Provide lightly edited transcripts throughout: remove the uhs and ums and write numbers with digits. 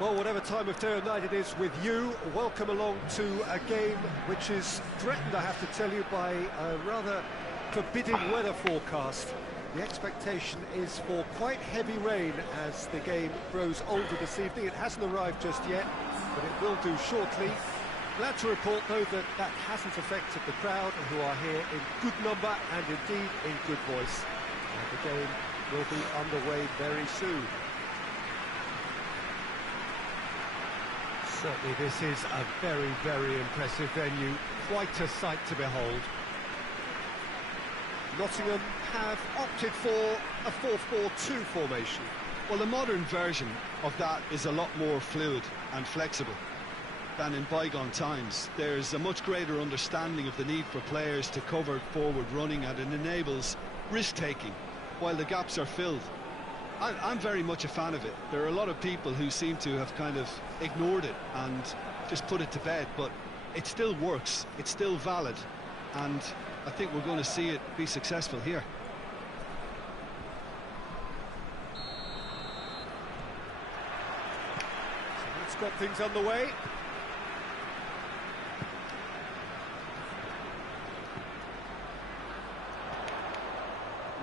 Well, whatever time of day or night it is with you, welcome along to a game which is threatened, I have to tell you, by a rather forbidding weather forecast. The expectation is for quite heavy rain as the game grows older this evening. It hasn't arrived just yet, but it will do shortly. Glad to report, though, that that hasn't affected the crowd, who are here in good number and indeed in good voice. And the game will be underway very soon. Certainly this is a very, very impressive venue, quite a sight to behold. Nottingham have opted for a 4-4-2 formation. Well, the modern version of that is a lot more fluid and flexible than in bygone times. There's a much greater understanding of the need for players to cover forward running, and it enables risk-taking while the gaps are filled. I'm very much a fan of it. There are a lot of people who seem to have kind of ignored it and just put it to bed, but it still works, it's still valid, and I think we're going to see it be successful here. So that's got things underway.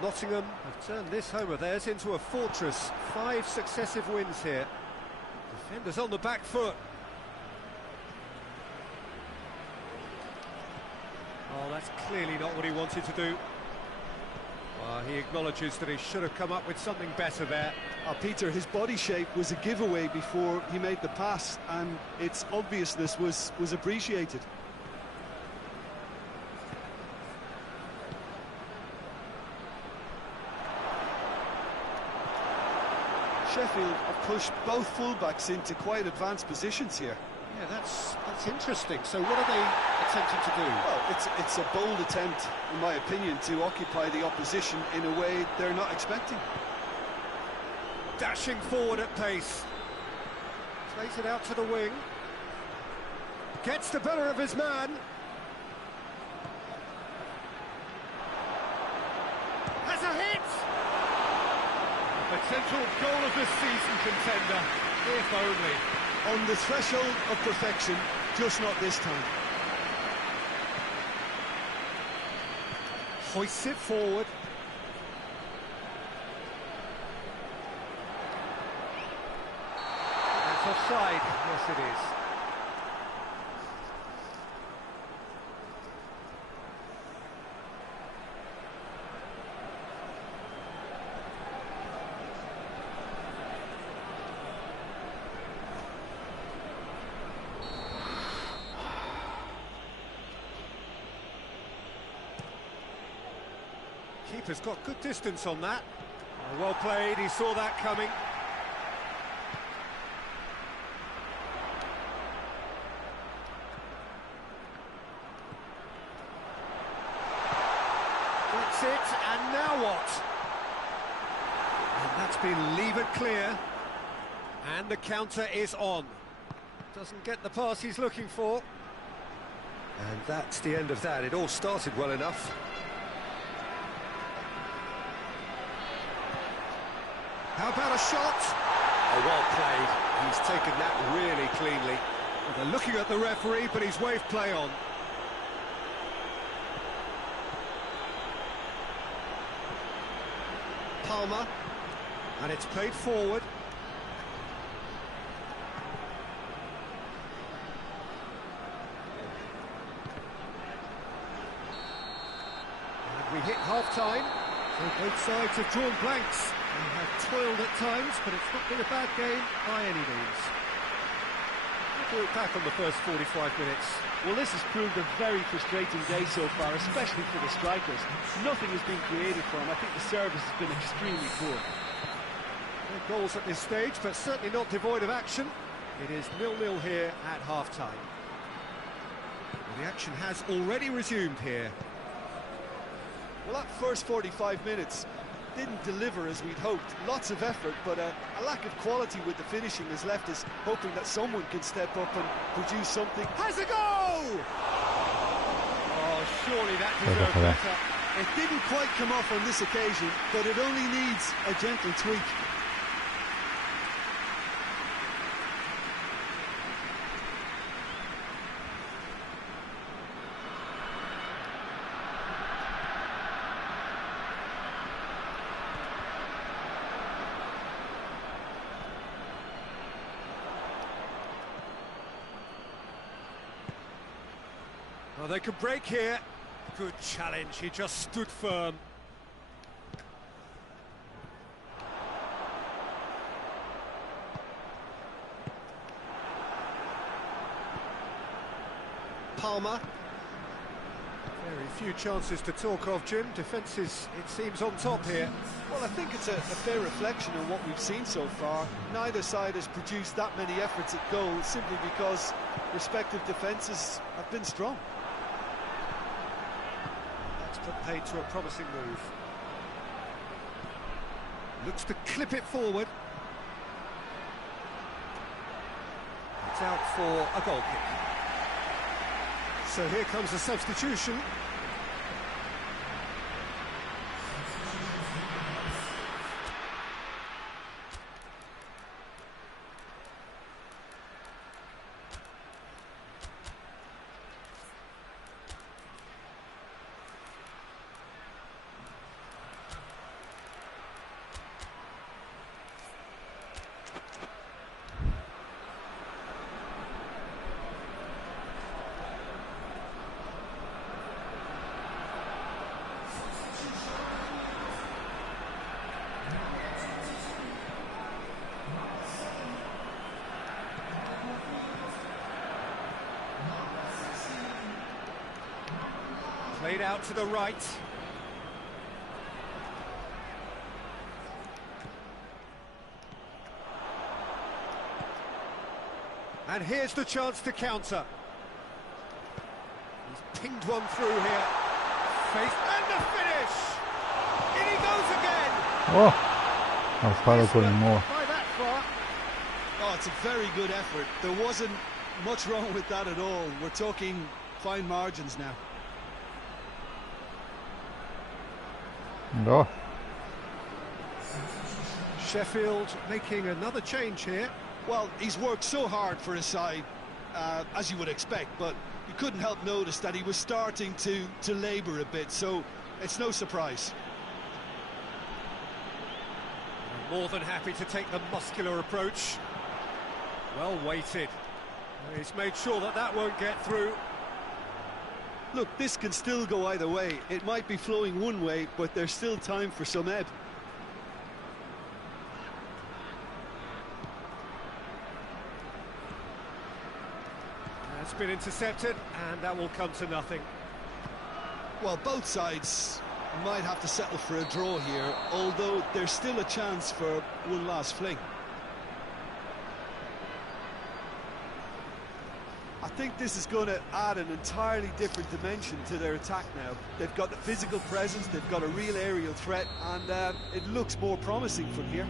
Nottingham have turned this home of theirs into a fortress. 5 successive wins here. Defenders on the back foot. Oh, that's clearly not what he wanted to do. Well, he acknowledges that he should have come up with something better there. Peter, his body shape was a giveaway before he made the pass, and its obviousness was appreciated. Sheffield have pushed both fullbacks into quite advanced positions here. Yeah, that's interesting. So what are they attempting to do? Well, it's a bold attempt, in my opinion, to occupy the opposition in a way they're not expecting. Dashing forward at pace. Plays it out to the wing. Gets the better of his man. Has a hit! Potential goal of the season contender, if only. On the threshold of perfection, just not this time. Hoists it forward. That's offside, yes it is. Keeper's got good distance on that. Well played, he saw that coming. That's it, and now what? And that's been levered clear. And the counter is on. Doesn't get the pass he's looking for. And that's the end of that. It all started well enough. How about a shot? Oh, well played. He's taken that really cleanly. Well, they're looking at the referee, but he's waved play on. Palmer, and it's played forward. And we hit half-time, so both sides have drawn blanks. They have toiled at times, but it's not been a bad game by any means. How do we look back on the first 45 minutes? Well, this has proved a very frustrating day so far, especially for the strikers. Nothing has been created for them. I think the service has been extremely poor. No goals at this stage, but certainly not devoid of action. It is 0-0 here at half-time. Well, the action has already resumed here. Well, that first 45 minutes didn't deliver as we'd hoped. Lots of effort, but a lack of quality with the finishing has left us hoping that someone can step up and produce something. Has a go! Oh, surely that deserved better. It didn't quite come off on this occasion, but it only needs a gentle tweak. Well, they could break here. Good challenge, he just stood firm. Palmer. Very few chances to talk of, Jim. Defence is, it seems, on top here. Well, I think it's a fair reflection on what we've seen so far. Neither side has produced that many efforts at goal simply because respective defences have been strong. Put paid to a promising move. Looks to clip it forward. It's out for a goal kick. So here comes a substitution. Played out to the right. And here's the chance to counter. He's pinged one through here. Face and the finish! In he goes again! Oh! I'll follow putting more. By that far. Oh, it's a very good effort. There wasn't much wrong with that at all. We're talking fine margins now. No. Sheffield making another change here. Well, he's worked so hard for his side, as you would expect, but you couldn't help notice that he was starting to labour a bit, so it's no surprise. More than happy to take the muscular approach. Well weighted. He's made sure that that won't get through. Look, this can still go either way. It might be flowing one way, but there's still time for some ebb. That's been intercepted, and that will come to nothing. Well, both sides might have to settle for a draw here, although there's still a chance for one last fling. I think this is going to add an entirely different dimension to their attack now. They've got the physical presence, they've got a real aerial threat, and it looks more promising from here.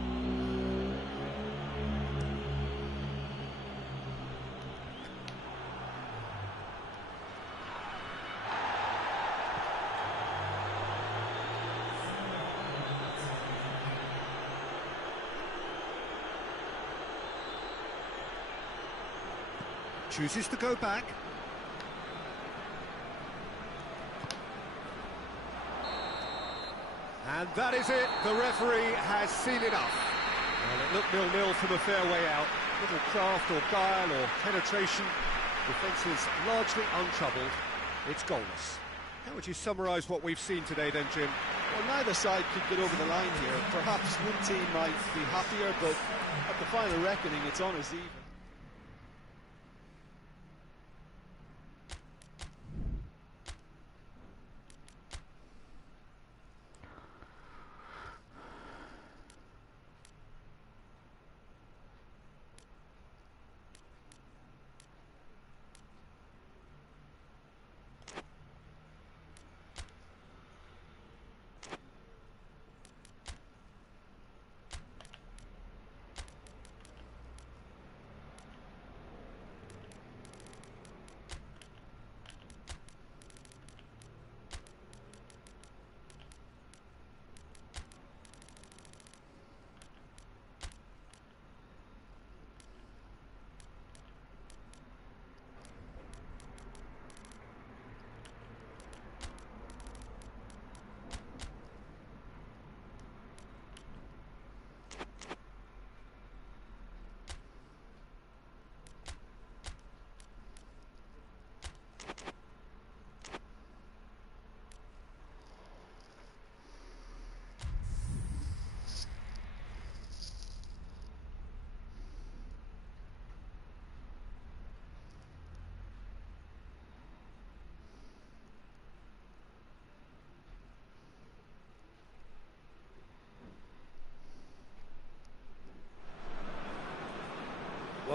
Chooses to go back. And that is it. The referee has seen enough. Well, it looked 0-0 from a fair way out. Little craft or guile or penetration. Defence is largely untroubled. It's goalless. How would you summarise what we've seen today then, Jim? Well, neither side could get over the line here. Perhaps one team might be happier, but at the final reckoning, it's on as even.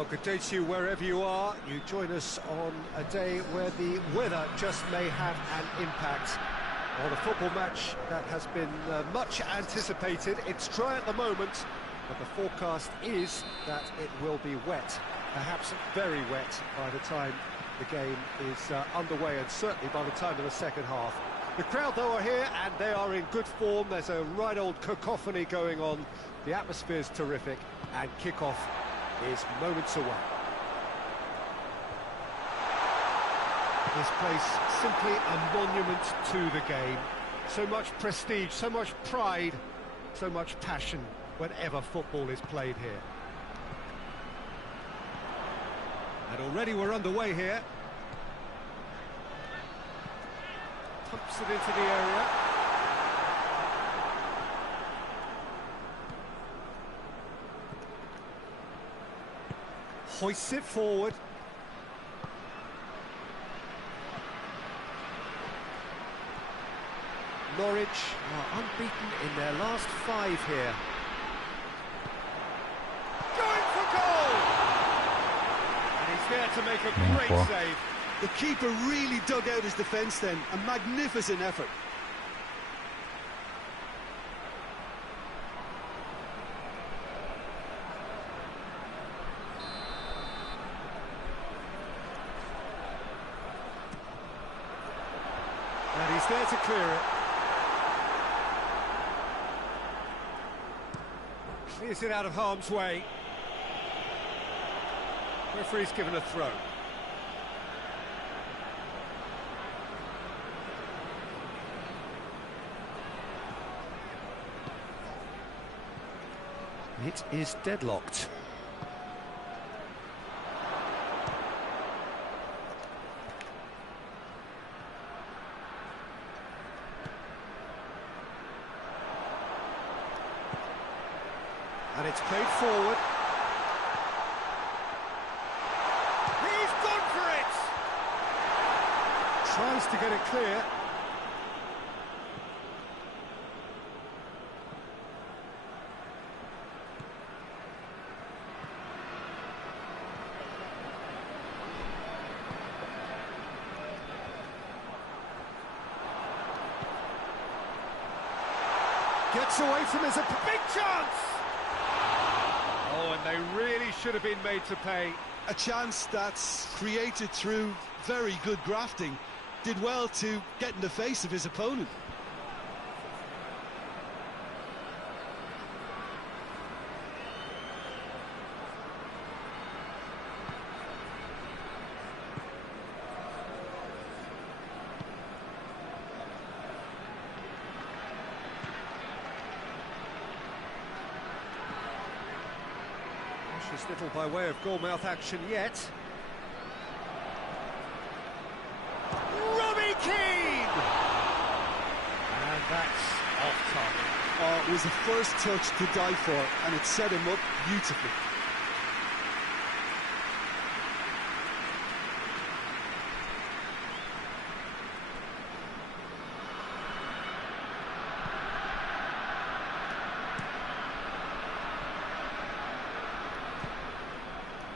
Well, good day to you wherever you are. You join us on a day where the weather just may have an impact on a football match that has been much anticipated. It's dry at the moment, but the forecast is that it will be wet, perhaps very wet by the time the game is underway, and certainly by the time of the second half. The crowd, though, are here, and they are in good form. There's a right old cacophony going on. The atmosphere's terrific, and kick-off is moments away. This place, simply a monument to the game. So much prestige, so much pride, so much passion whenever football is played here. And already we're underway here. Pumps it into the area. Hoists it forward. Norwich are unbeaten in their last 5 here. Going for goal! And he's there to make a great save. The keeper really dug out his defence then, a magnificent effort. And he's there to clear it. Clears it out of harm's way. Referee's given a throw. It is deadlocked. And it's played forward. He's gone for it! Tries to get it clear. Gets away from his big chance! Oh, and they really should have been made to pay. A chance that's created through very good grafting. Did well to get in the face of his opponent. There's little by way of goal-mouth action yet. Robbie Keane! And that's off target. Oh, it was the first touch to die for, and it set him up beautifully.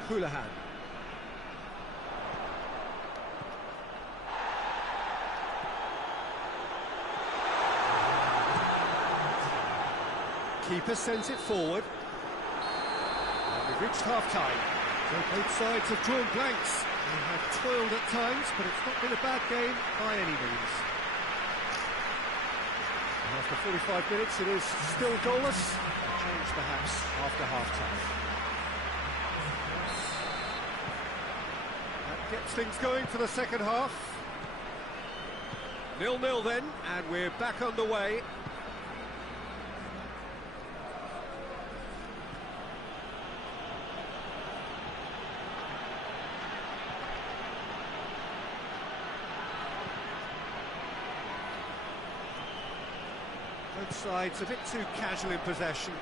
Houlihan. Keeper sends it forward. And we've reached half-time. So both sides have drawn blanks. They have toiled at times, but it's not been a bad game by any means. And after 45 minutes, it is still goalless. A change perhaps after half-time. Gets things going for the second half. 0-0 then, and we're back underway. Both sides a bit too casual in possession.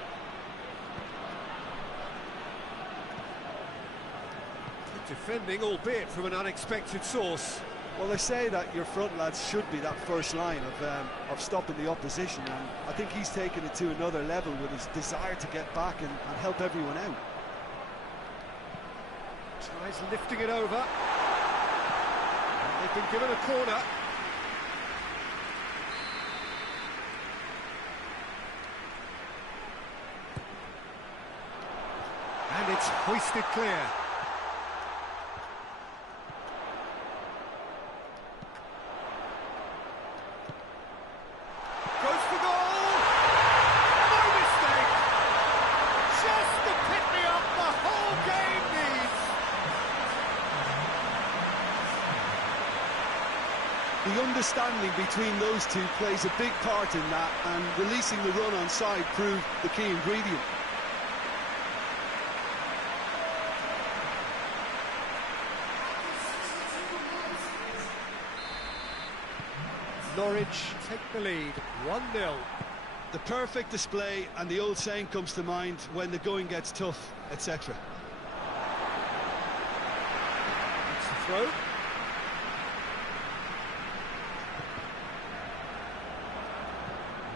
Defending, albeit from an unexpected source. Well, they say that your front lads should be that first line of stopping the opposition, and I think he's taken it to another level with his desire to get back and help everyone out. Tries lifting it over. And they've been given a corner. And it's hoisted clear. Goes for goal! No mistake! Just the pick-me-up the whole game needs! The understanding between those two plays a big part in that, and releasing the run on side proved the key ingredient. Norwich take the lead, 1-0. The perfect display, and the old saying comes to mind: when the going gets tough, etc. It's the throw.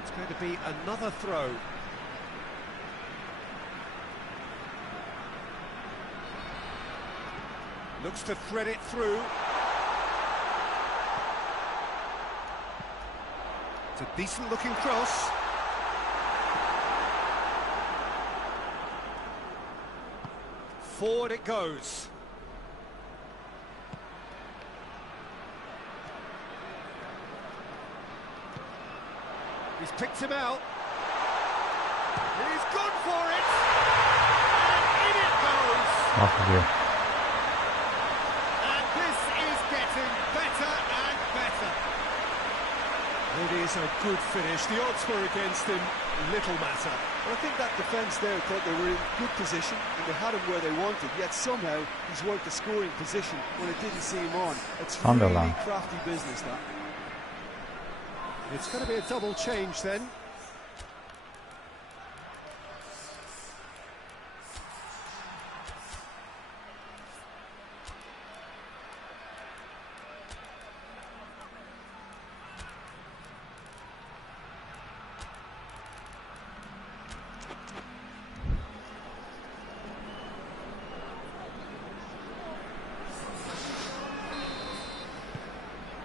It's going to be another throw. Looks to thread it through. It's a decent-looking cross. Forward it goes. He's picked him out. He's gone for it. And in it goes. Off of you. And this is getting better and better. It is a good finish. The HOTSPUR against him, little matter. Well, I think that defence there thought they were in good position and they had him where they wanted, yet somehow he's worked a scoring position when it didn't see him on. It's really Sunderland. crafty business, that. It's going to be a double change then.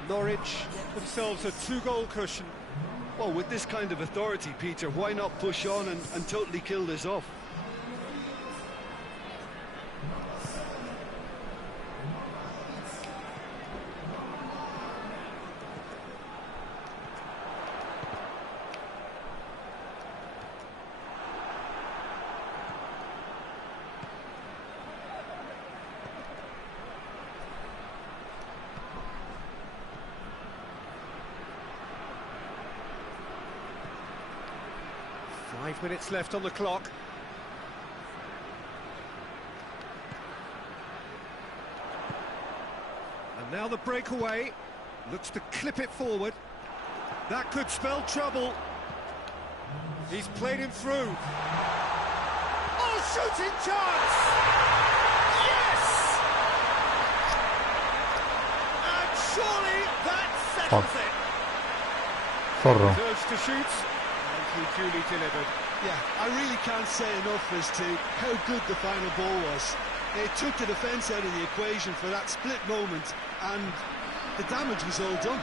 Norwich themselves a 2-goal cushion. Well, with this kind of authority, Peter, why not push on and totally kill this off? Five minutes left on the clock. And now the breakaway. Looks to clip it forward. That could spell trouble. He's played him through. Oh, shooting chance! Yes! And surely that settles it. Zorro. Deserves to shoot. And he duly delivered. Yeah, I really can't say enough as to how good the final ball was. It took the defence out of the equation for that split moment, and the damage was all done.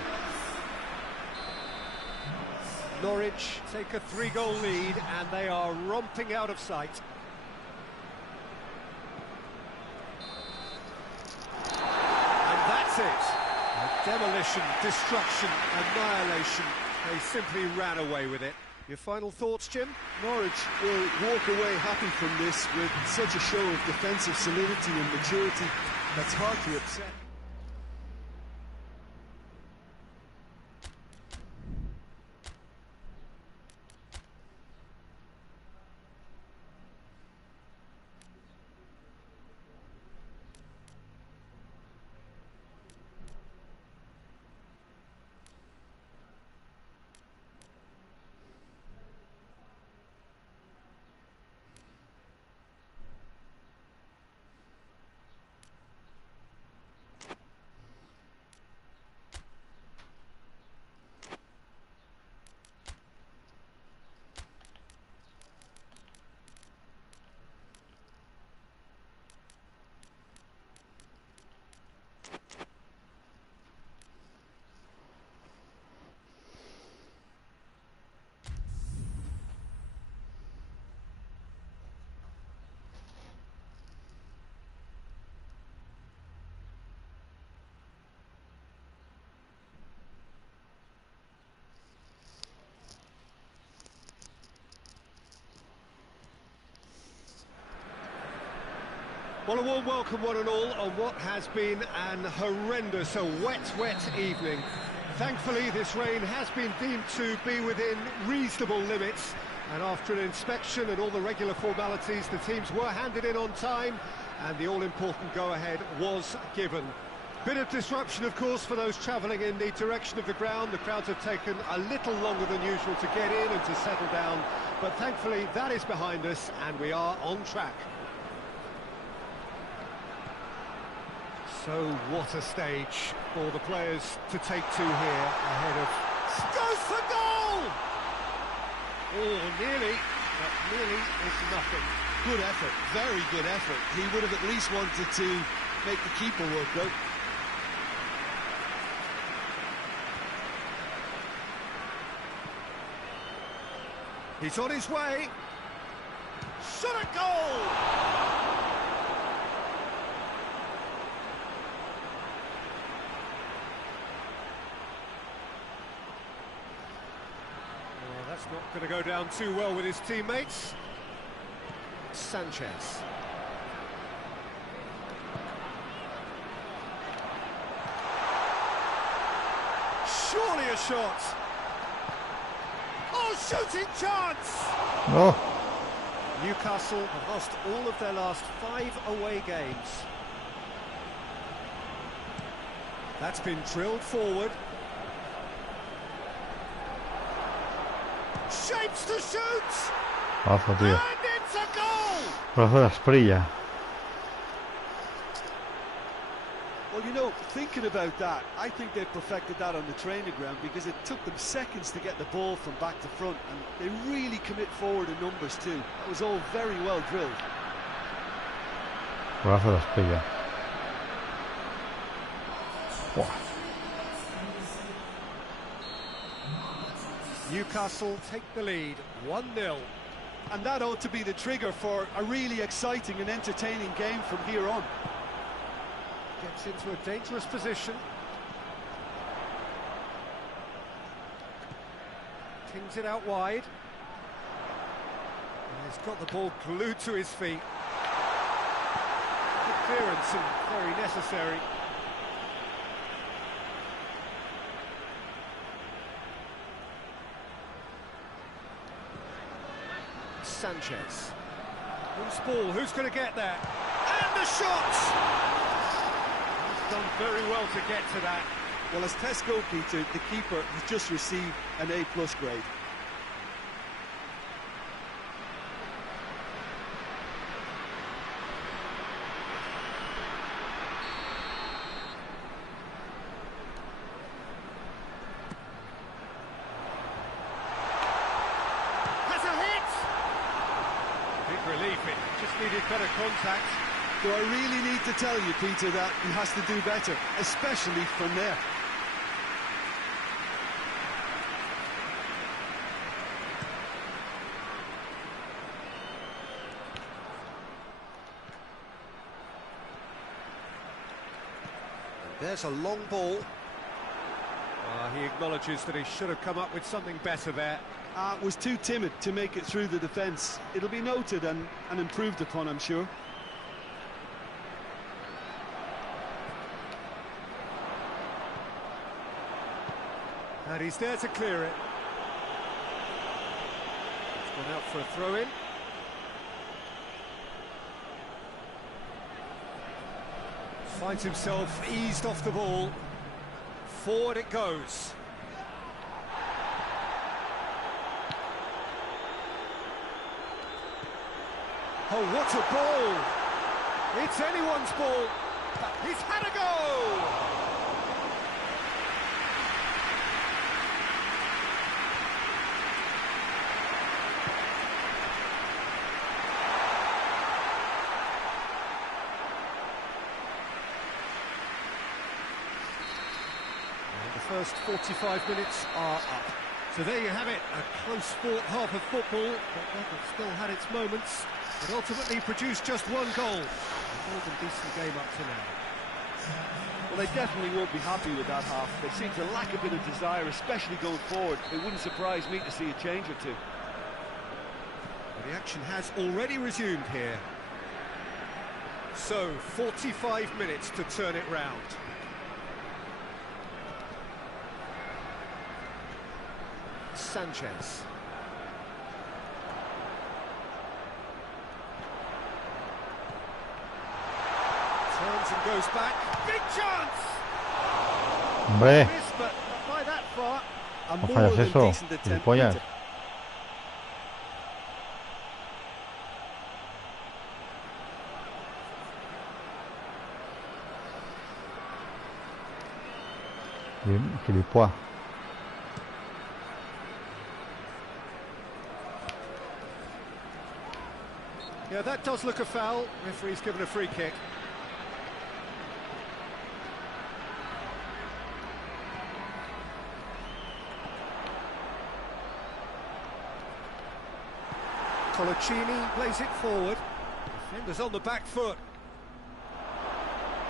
Norwich take a 3-goal lead and they are romping out of sight. And that's it. A demolition, destruction, annihilation. They simply ran away with it. Your final thoughts, Jim? Norwich will walk away happy from this with such a show of defensive solidity and maturity that's hard to upset. Well, a warm welcome, one and all, on what has been an horrendous, a wet evening. Thankfully, this rain has been deemed to be within reasonable limits, and after an inspection and all the regular formalities, the teams were handed in on time, and the all-important go-ahead was given. Bit of disruption, of course, for those travelling in the direction of the ground. The crowds have taken a little longer than usual to get in and to settle down, but thankfully that is behind us, and we are on track. So what a stage for the players to take to here ahead of... Goes for goal! Oh, nearly, but nearly is nothing. Good effort, very good effort. He would have at least wanted to make the keeper work, though. He's on his way. Shot a goal! That's not going to go down too well with his teammates. Sanchez. Surely a shot. Oh, shooting chance! Oh. Newcastle have lost all of their last 5 away games. That's been drilled forward. Shapes to shoot! Ojo, tío. And it's a goal! Brazo de Asprilla. Well, you know, thinking about that, I think they perfected that on the training ground because it took them seconds to get the ball from back to front, and they really commit forward in numbers too. That was all very well drilled. Brazo de Asprilla. Wow. Newcastle take the lead, 1-0. And that ought to be the trigger for a really exciting and entertaining game from here on. Gets into a dangerous position. Tings it out wide. And he's got the ball glued to his feet. Good clearance and very necessary. Sanchez. Who's ball? Who's going to get there? And the shot! He's done very well to get to that. Well, as test goalkeeper, the keeper has just received an A+ grade. Relief, it just needed better contact. Do I really need to tell you, Peter, that he has to do better, especially from there? And there's a long ball. He acknowledges that he should have come up with something better there. Was too timid to make it through the defence. It'll be noted and improved upon, I'm sure. And he's there to clear it. It's gone out for a throw-in. Finds himself eased off the ball. Forward it goes. Oh, what a ball! It's anyone's ball. He's had a go! And the first 45 minutes are up. So there you have it, a close fought half of football, but that still had its moments. But ultimately produced just one goal. A more than decent game up to now. Well, they definitely won't be happy with that half. They seem to lack a bit of desire, especially going forward. It wouldn't surprise me to see a change or two. But the action has already resumed here. So, 45 minutes to turn it round. Sanchez. Turns and goes back. Big chance! Hombre, Miss, but not by that far. A no more fallas than eso, decent attempt. gilipollas. Gilipollas. Yeah, that does look a foul. Referee's given a free kick. Colaccini plays it forward. Defenders on the back foot.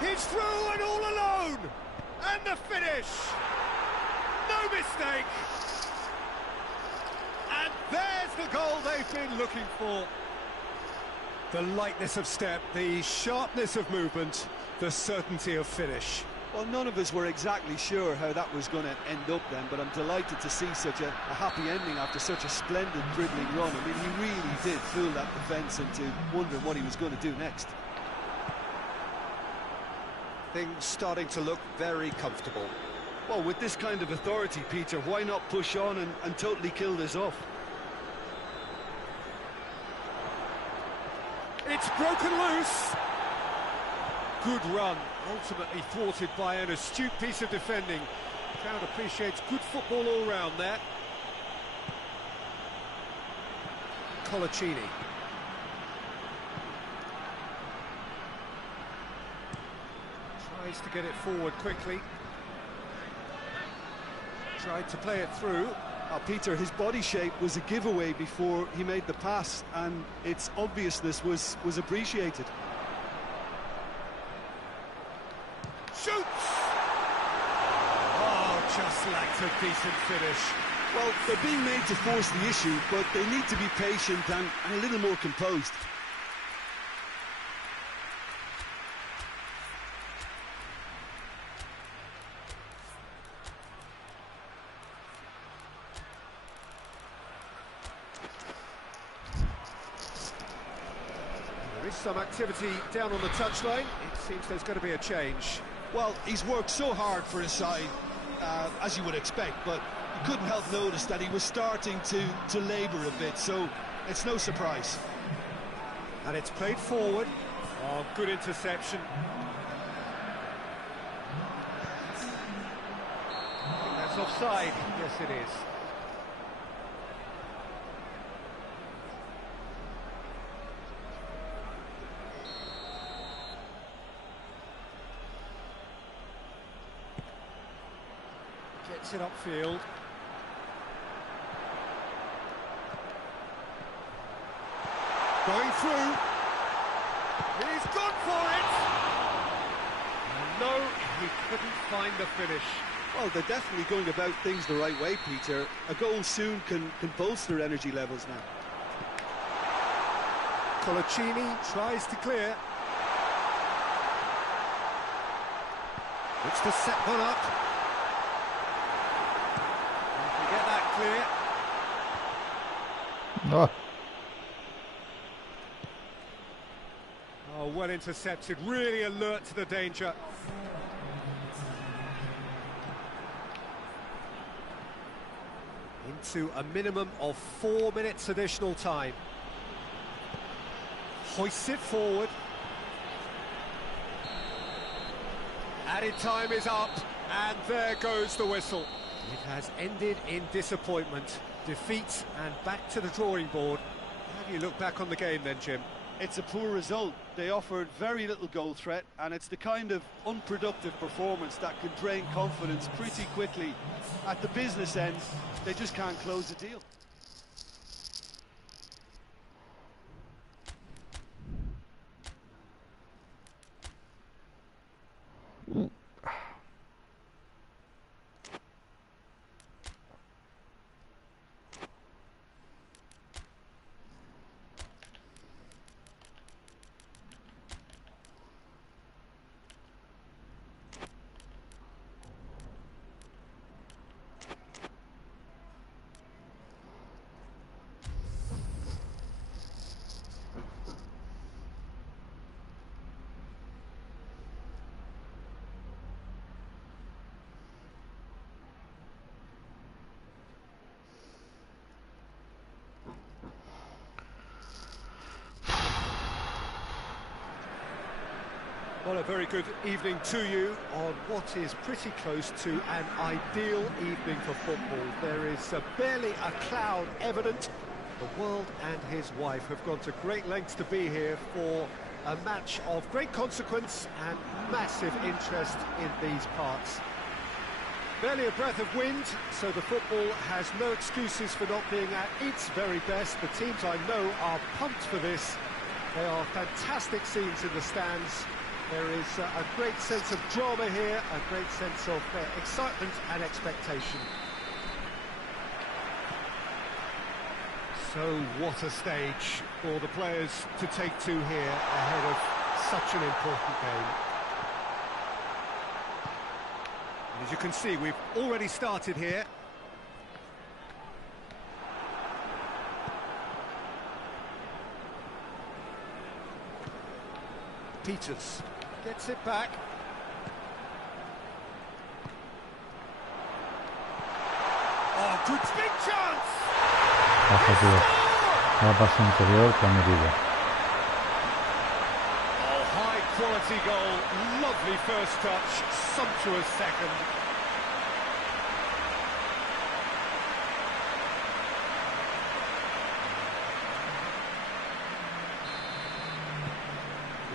He's through and all alone! And the finish! No mistake! And there's the goal they've been looking for. The lightness of step, the sharpness of movement, the certainty of finish. Well, none of us were exactly sure how that was going to end up then, but I'm delighted to see such a happy ending after such a splendid dribbling run. I mean, he really did fool that defence into wondering what he was going to do next. Things starting to look very comfortable. Well, with this kind of authority, Peter, why not push on and totally kill this off? It's broken loose. Good run, ultimately thwarted by an astute piece of defending. The crowd appreciates good football all round there. Colaccini. Tries to get it forward quickly. Tried to play it through. Peter, his body shape was a giveaway before he made the pass, and its obviousness was appreciated. Shoots! Oh, just lacked a decent finish. Well, they're being made to force the issue, but they need to be patient and a little more composed. There is some activity down on the touchline. It seems there's going to be a change. Well, he's worked so hard for his side, as you would expect, but you couldn't help notice that he was starting to labour a bit, so it's no surprise. And it's played forward. Oh, good interception. I think that's offside. Yes, it is. Gets it upfield. Going through. He's gone for it! And no, he couldn't find the finish. Well, they're definitely going about things the right way, Peter. A goal soon can bolster energy levels now. Colaccini tries to clear. Looks to set one up. Get that clear. No. Oh, well intercepted, really alert to the danger. Into a minimum of 4 minutes additional time. Hoists it forward. Added time is up, and there goes the whistle. It has ended in disappointment, defeat, and back to the drawing board. How do you look back on the game then, Jim? It's a poor result. They offered very little goal threat, and it's the kind of unproductive performance that can drain confidence pretty quickly. At the business end, they just can't close the deal. Well, a very good evening to you on what is pretty close to an ideal evening for football. There is barely a cloud evident. The world and his wife have gone to great lengths to be here for a match of great consequence and massive interest in these parts. Barely a breath of wind, so the football has no excuses for not being at its very best. The teams I know are pumped for this. They are fantastic scenes in the stands. There is a great sense of drama here, a great sense of excitement and expectation. So what a stage for the players to take to here ahead of such an important game. And as you can see, we've already started here. Peters gets it back. Oh, good big chance! Pase interior que ha metido. Oh, high quality goal, lovely first touch, sumptuous second.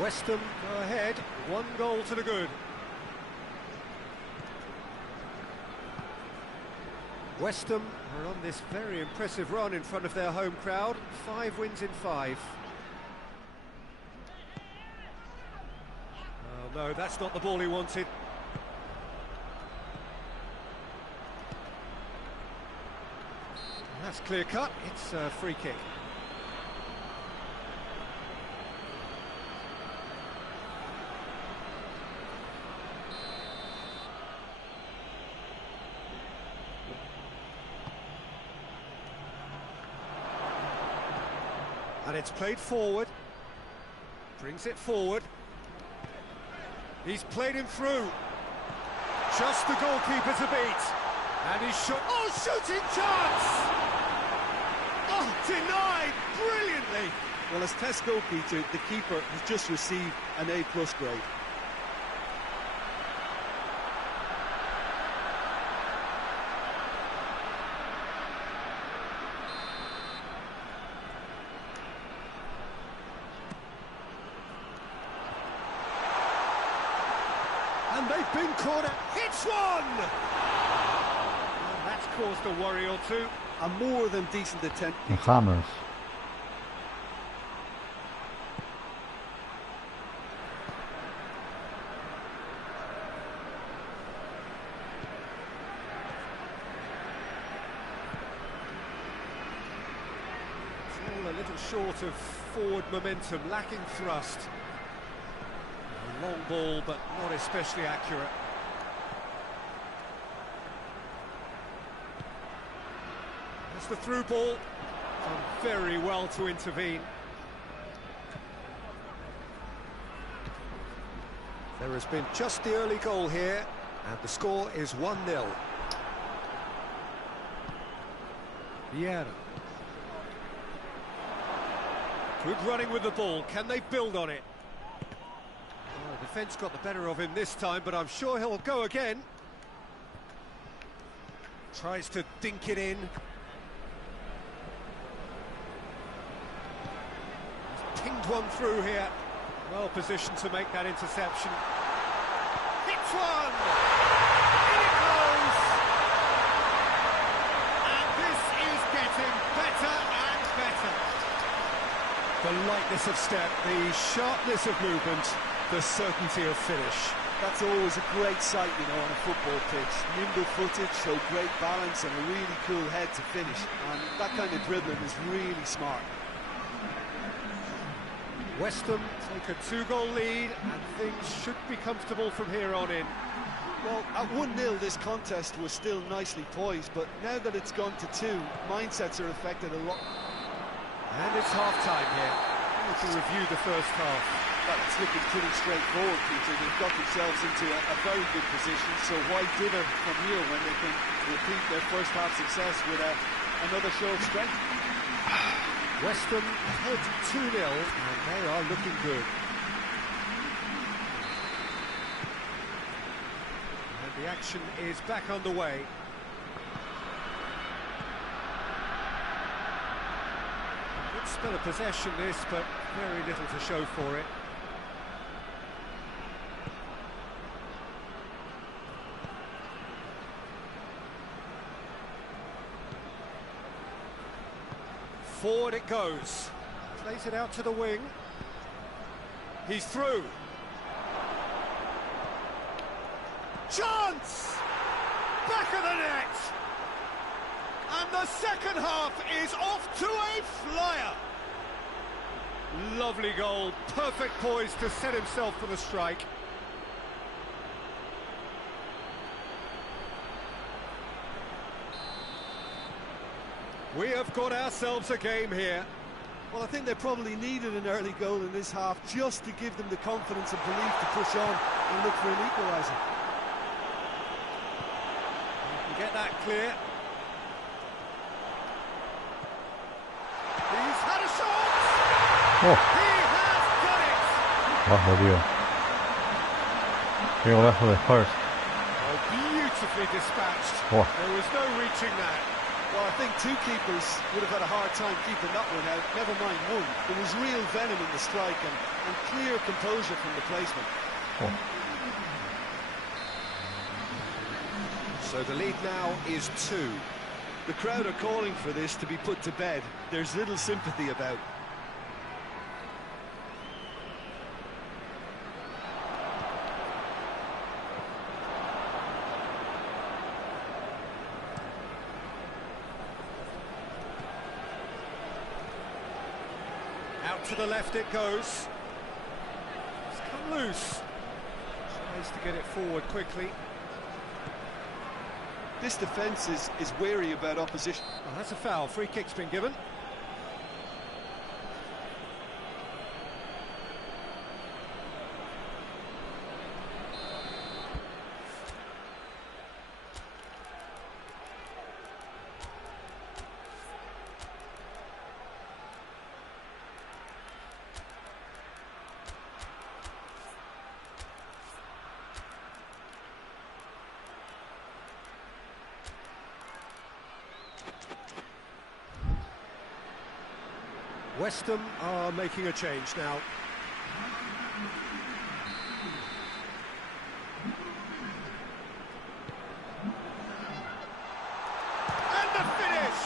West Ham go ahead, 1 goal to the good. West Ham are on this very impressive run in front of their home crowd, 5 wins in 5. Oh no, that's not the ball he wanted. That's clear cut, it's a free kick. And it's played forward, brings it forward, he's played him through, just the goalkeeper to beat, and he's shot, oh, shooting chance! Oh, denied, brilliantly! Well, as test goalkeeper, the keeper has just received an A+ grade. And they've been cornered, hits one! And that's caused a worry or two. A more than decent attempt. Hammers. It's all a little short of forward momentum, lacking thrust. A long ball, but not especially accurate. That's the through ball. Done very well to intervene. There has been just the early goal here, and the score is 1-0. Vieira. Good running with the ball. Can they build on it? Oh, the defence got the better of him this time, but I'm sure he'll go again. Tries to dink it in. He's pinged one through here. Well positioned to make that interception. Hits one! In it goes! And this is getting better and better. The lightness of step, the sharpness of movement, the certainty of finish. That's always a great sight, you know, on a football pitch. Nimble-footed, show great balance and a really cool head to finish. And that kind of dribbling is really smart. West Ham take a 2-goal lead, and things should be comfortable from here on in. Well, at 1-0 this contest was still nicely poised, but now that it's gone to 2, mindsets are affected a lot. And it's half-time here. We can review the first half. Well, it's looking pretty straightforward, Peter. They've got themselves into a very good position, so why dither from here when they can repeat their first half success with another show of strength? West Ham ahead 2-0, and they are looking good. action is back underway. Good spell of possession this, but very little to show for it. Forward it goes. Plays it out to the wing. He's through. Chance! Back of the net! And the second half is off to a flyer. Lovely goal, perfect poise to set himself for the strike. We have got ourselves a game here. Well, I think they probably needed an early goal in this half just to give them the confidence and belief to push on and look for an equaliser. Get that clear. He's had a shot! Oh. He has done it! Bajo, tío. Qué golazo de Spurs. Oh, beautifully dispatched. Oh. There was no reaching that. Well, I think two keepers would have had a hard time keeping that one out, never mind one. There was real venom in the strike and clear composure from the placement. Oh. So the lead now is 2. The crowd are calling for this to be put to bed. There's little sympathy about. Out to the left it goes. It's come loose. Tries to get it forward quickly. This defence is wary about opposition. Well, that's a foul. Free kick's been given. West Ham are making a change now. And the finish!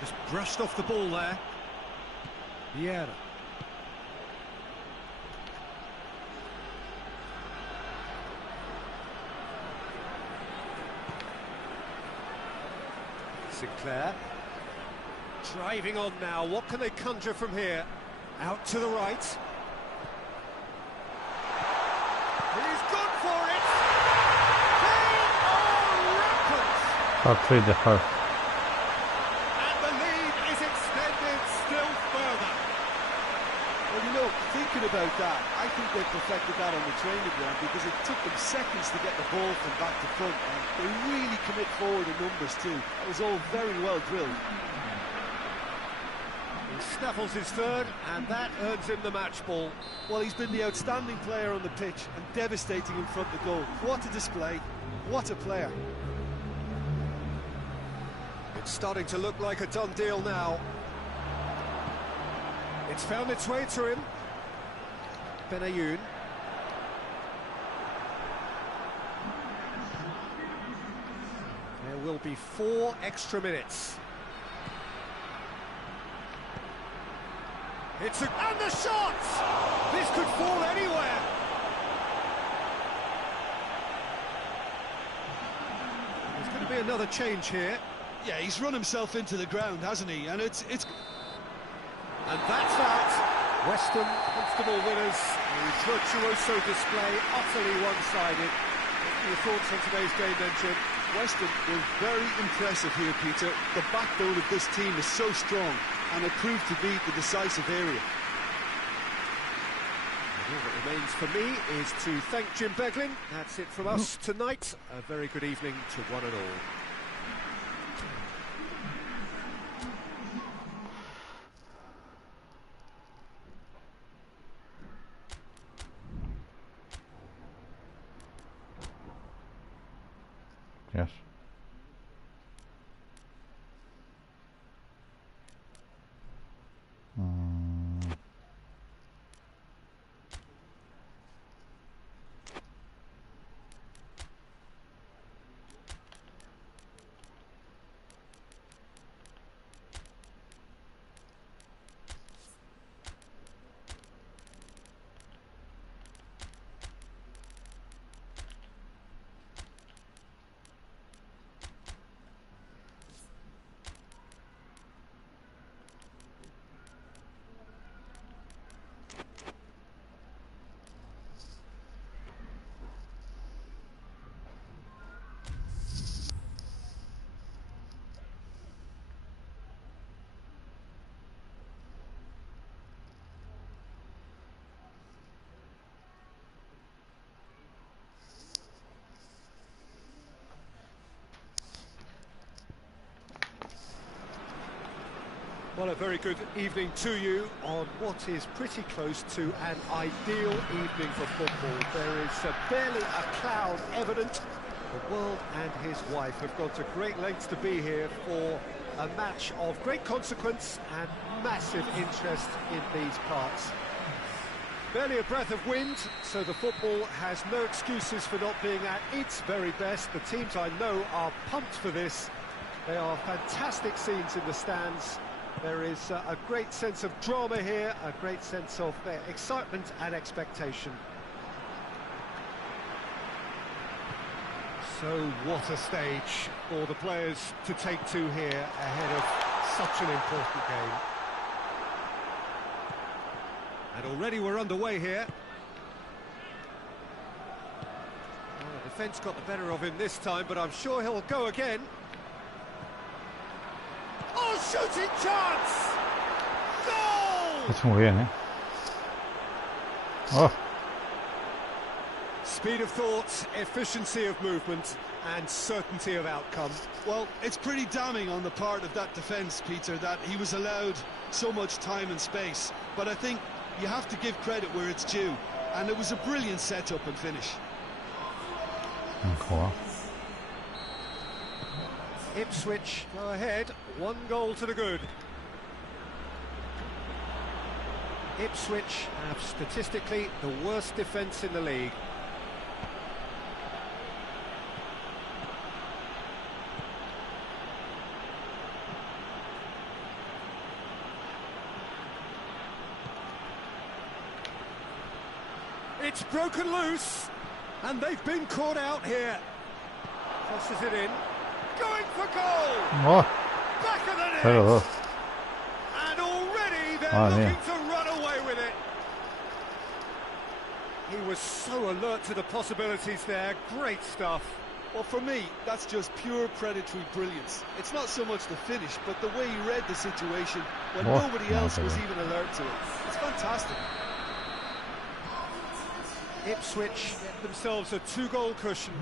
Just brushed off the ball there. Vieira. Sinclair. Driving on now. What can they conjure from here? Out to the right. He's gone for it! They are rampant! I'll trade the half. Well, you know, thinking about that, I think they perfected that on the training ground because it took them seconds to get the ball from back to front, and they really commit forward in numbers too. That was all very well drilled. He snaffles his third, and that earns him the match ball. Well, he's been the outstanding player on the pitch and devastating in front of goal. What a display, what a player. It's starting to look like a done deal now. It's found its way to him. Benayoun. There will be 4 extra minutes. And the shot! This could fall anywhere. There's going to be another change here. Yeah, he's run himself into the ground, hasn't he? And it's And that's that. West Ham, comfortable winners. A virtuoso display, utterly one-sided. What are your thoughts on today's game then, Jim? West Ham were very impressive here, Peter. The backbone of this team is so strong, and it proved to be the decisive area. Remains for me is to thank Jim Beglin. That's it from us tonight. A very good evening to one and all. Yes. Well, a very good evening to you on what is pretty close to an ideal evening for football. There is barely a cloud evident. The world and his wife have gone to great lengths to be here for a match of great consequence and massive interest in these parts. Barely a breath of wind, so the football has no excuses for not being at its very best. The teams I know are pumped for this. They are fantastic scenes in the stands. There is a great sense of drama here, a great sense of excitement and expectation. So what a stage for the players to take to here ahead of such an important game. And already we're underway here. Well, the defence got the better of him this time, but I'm sure he'll go again. Oh, shooting chance! Goal! Está muy bien, ¿eh? Oh. Speed of thought, efficiency of movement, and certainty of outcome. Well, it's pretty damning on the part of that defence, Peter, that he was allowed so much time and space. But I think you have to give credit where it's due, and it was a brilliant setup and finish. Cool. Ipswich go ahead, 1 goal to the good. Ipswich have statistically the worst defence in the league. It's broken loose, and they've been caught out here. Crosses it in. Going for goal! Oh. Back of the net! Hello. And already they're looking to run away with it. He was so alert to the possibilities there. Great stuff. Well, for me, that's just pure predatory brilliance. It's not so much the finish, but the way he read the situation when nobody else was even alert to it. It's fantastic. Ipswich get themselves a 2-goal cushion.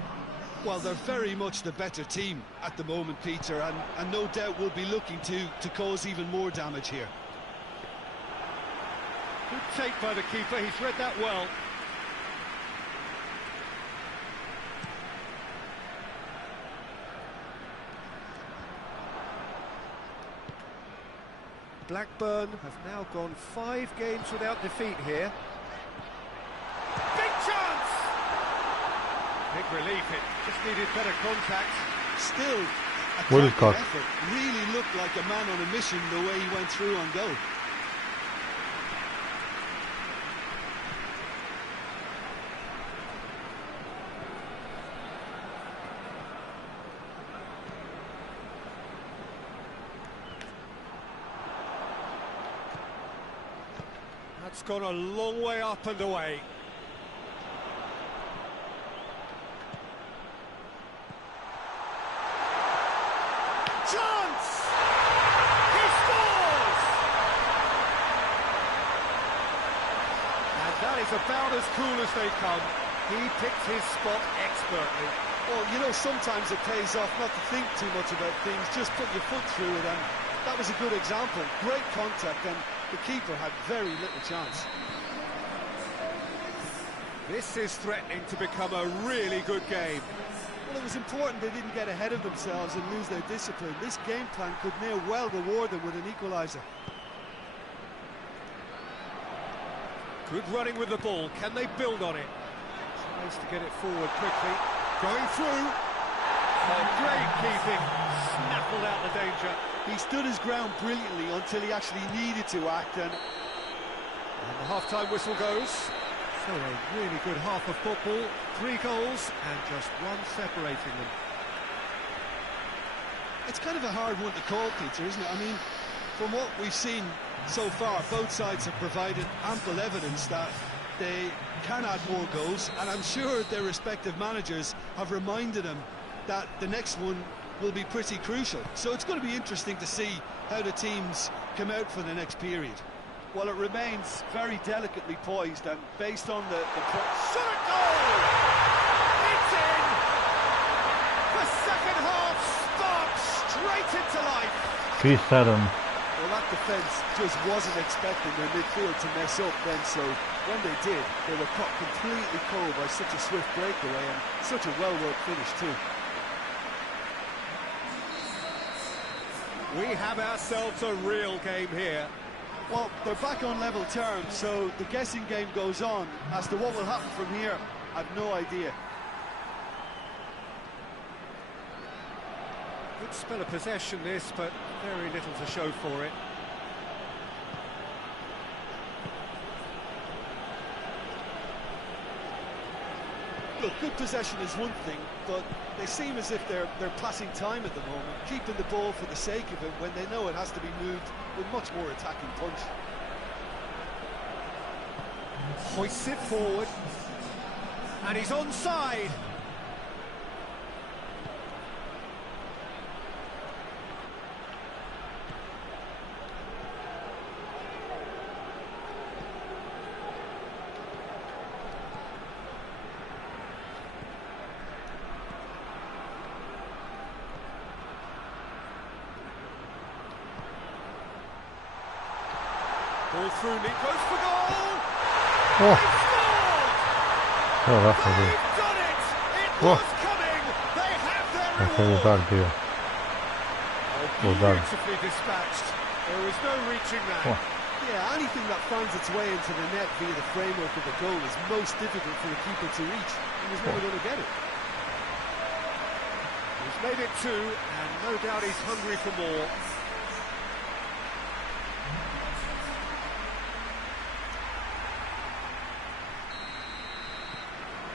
Well, they're very much the better team at the moment, Peter, and no doubt will be looking to cause even more damage here. Good take by the keeper, he's read that well. Blackburn have now gone 5 games without defeat here. Big chance! Big relief, it just needed better contact. Still, Well attacking caught. effort. Really looked like a man on a mission the way he went through on goal. That's gone a long way up and away. Chance! He scores! And that is He's about as cool as they come. He picked his spot expertly. Well, you know, sometimes it pays off not to think too much about things, just put your foot through it, and that was a good example. Great contact, and the keeper had very little chance. This is threatening to become a really good game. Well, it was important they didn't get ahead of themselves and lose their discipline. This game plan could now well reward them with an equaliser. Good running with the ball. Can they build on it? Tries to get it forward quickly. Going through. Oh, great keeping. Snaffled out the danger. He stood his ground brilliantly until he actually needed to act, and the half-time whistle goes. So a really good half of football. 3 goals and just one separating them. It's kind of a hard one to call, Peter, isn't it? I mean, from what we've seen so far, both sides have provided ample evidence that they can add more goals, and I'm sure their respective managers have reminded them that the next one will be pretty crucial. So it's going to be interesting to see how the teams come out for the next period. well, it remains very delicately poised, and based on the shot goal! It's in! The second half sparks straight into life. 3-7. Well, that defence just wasn't expecting their midfield to mess up then, so when they did, they were caught completely cold by such a swift breakaway and such a well-worked finish too. We have ourselves a real game here. Well, they're back on level terms, so the guessing game goes on. As to what will happen from here, I've no idea. Good spell of possession this, but very little to show for it. Look, good possession is one thing, but they seem as if they're passing time at the moment, keeping the ball for the sake of it when they know it has to be moved with much more attacking punch. Hoists it forward, and he's onside. Ball through, Nick goes for goal! Oh, They've that's a good. done it! It Oh. was coming! They have their That's a reward! bad deal. Well done. Beautifully dispatched. There was no reaching that. Oh. Yeah, anything that finds its way into the net via the framework of the goal is most difficult for the keeper to reach. He was never going to get it. He's made it 2, and no doubt he's hungry for more.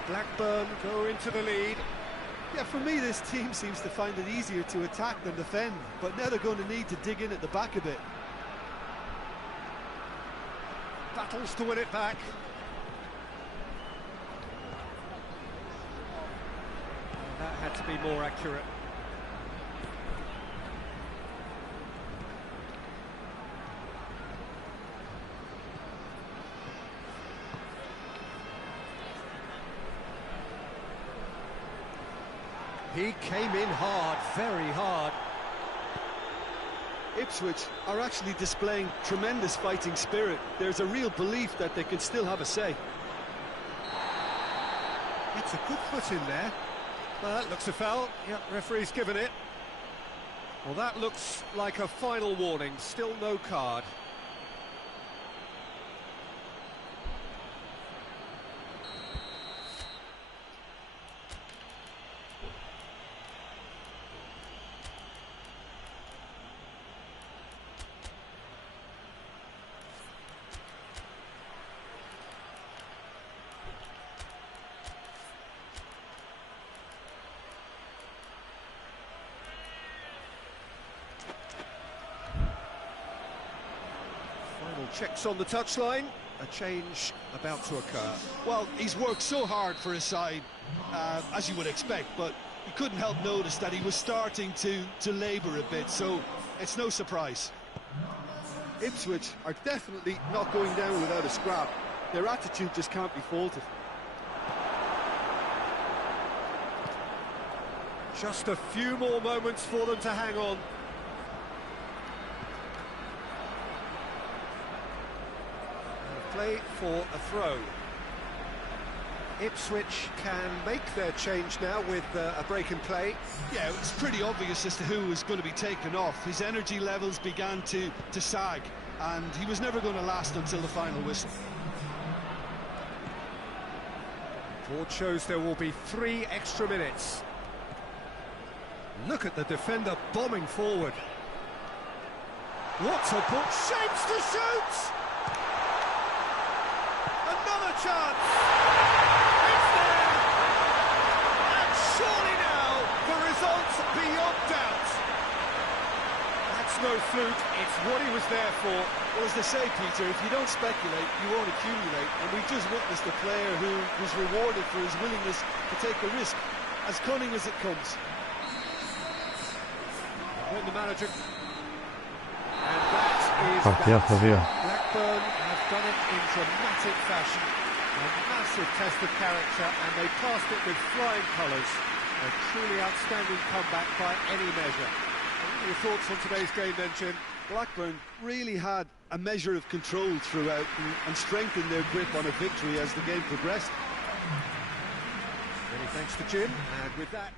Blackburn go into the lead. Yeah, for me, this team seems to find it easier to attack than defend, but now they're going to need to dig in at the back a bit. Battles to win it back. That had to be more accurate. He came in hard, very hard. Ipswich are actually displaying tremendous fighting spirit. There's a real belief that they can still have a say. It's a good foot in there. Well, that looks a foul. Yep, referee's given it. Well, that looks like a final warning. Still no card. Checks on the touchline, a change about to occur. Well, he's worked so hard for his side, as you would expect, but you couldn't help notice that he was starting to labour a bit, so it's no surprise. Ipswich are definitely not going down without a scrap. Their attitude just can't be faulted. Just a few more moments for them to hang on. Play for a throw. Ipswich can make their change now with a break in play. Yeah, it's pretty obvious as to who was going to be taken off. His energy levels began to sag, and he was never going to last until the final whistle. Board shows there will be 3 extra minutes. Look at the defender bombing forward. What a ball! Shapes to shoot! Another chance! It's there! And surely now, the result's beyond doubt. That's no fluke, it's what he was there for. Well, as they say, Peter, if you don't speculate, you won't accumulate. And we've just witnessed a player who was rewarded for his willingness to take a risk, as cunning as it comes. When the manager... And that is Blackburn have done it in dramatic fashion. A massive test of character, and they passed it with flying colours. A truly outstanding comeback by any measure. What are your thoughts on today's game then, Jim? Blackburn really had a measure of control throughout and strengthened their grip on a victory as the game progressed. Many thanks to Jim, and with that...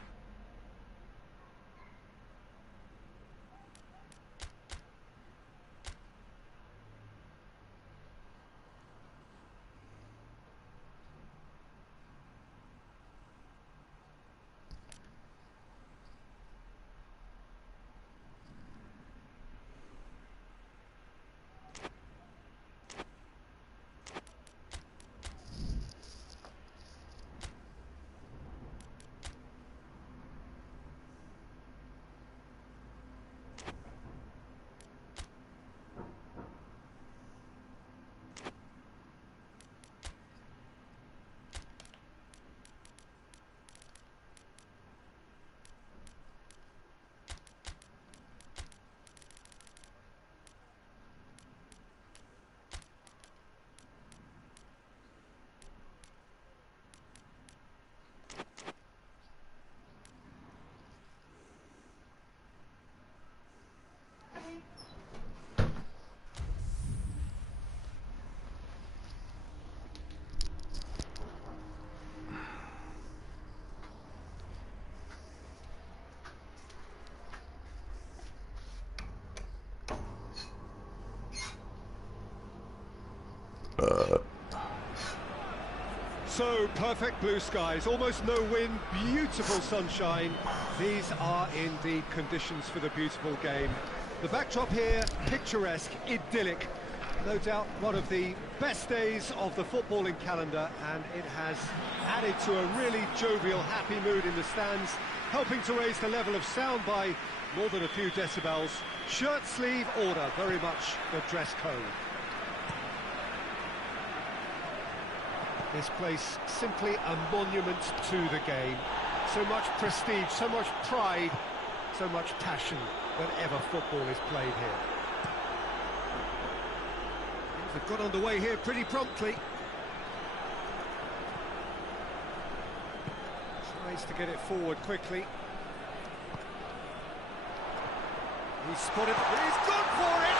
So, perfect blue skies, almost no wind, beautiful sunshine. These are indeed conditions for the beautiful game. The backdrop here, picturesque, idyllic. No doubt one of the best days of the footballing calendar, and it has added to a really jovial, happy mood in the stands, helping to raise the level of sound by more than a few decibels. Shirt sleeve order, very much the dress code. This place simply a monument to the game. So much prestige, so much pride, so much passion whenever football is played here. They've got underway here pretty promptly. Tries to get it forward quickly. He's spotted, he's gone for it!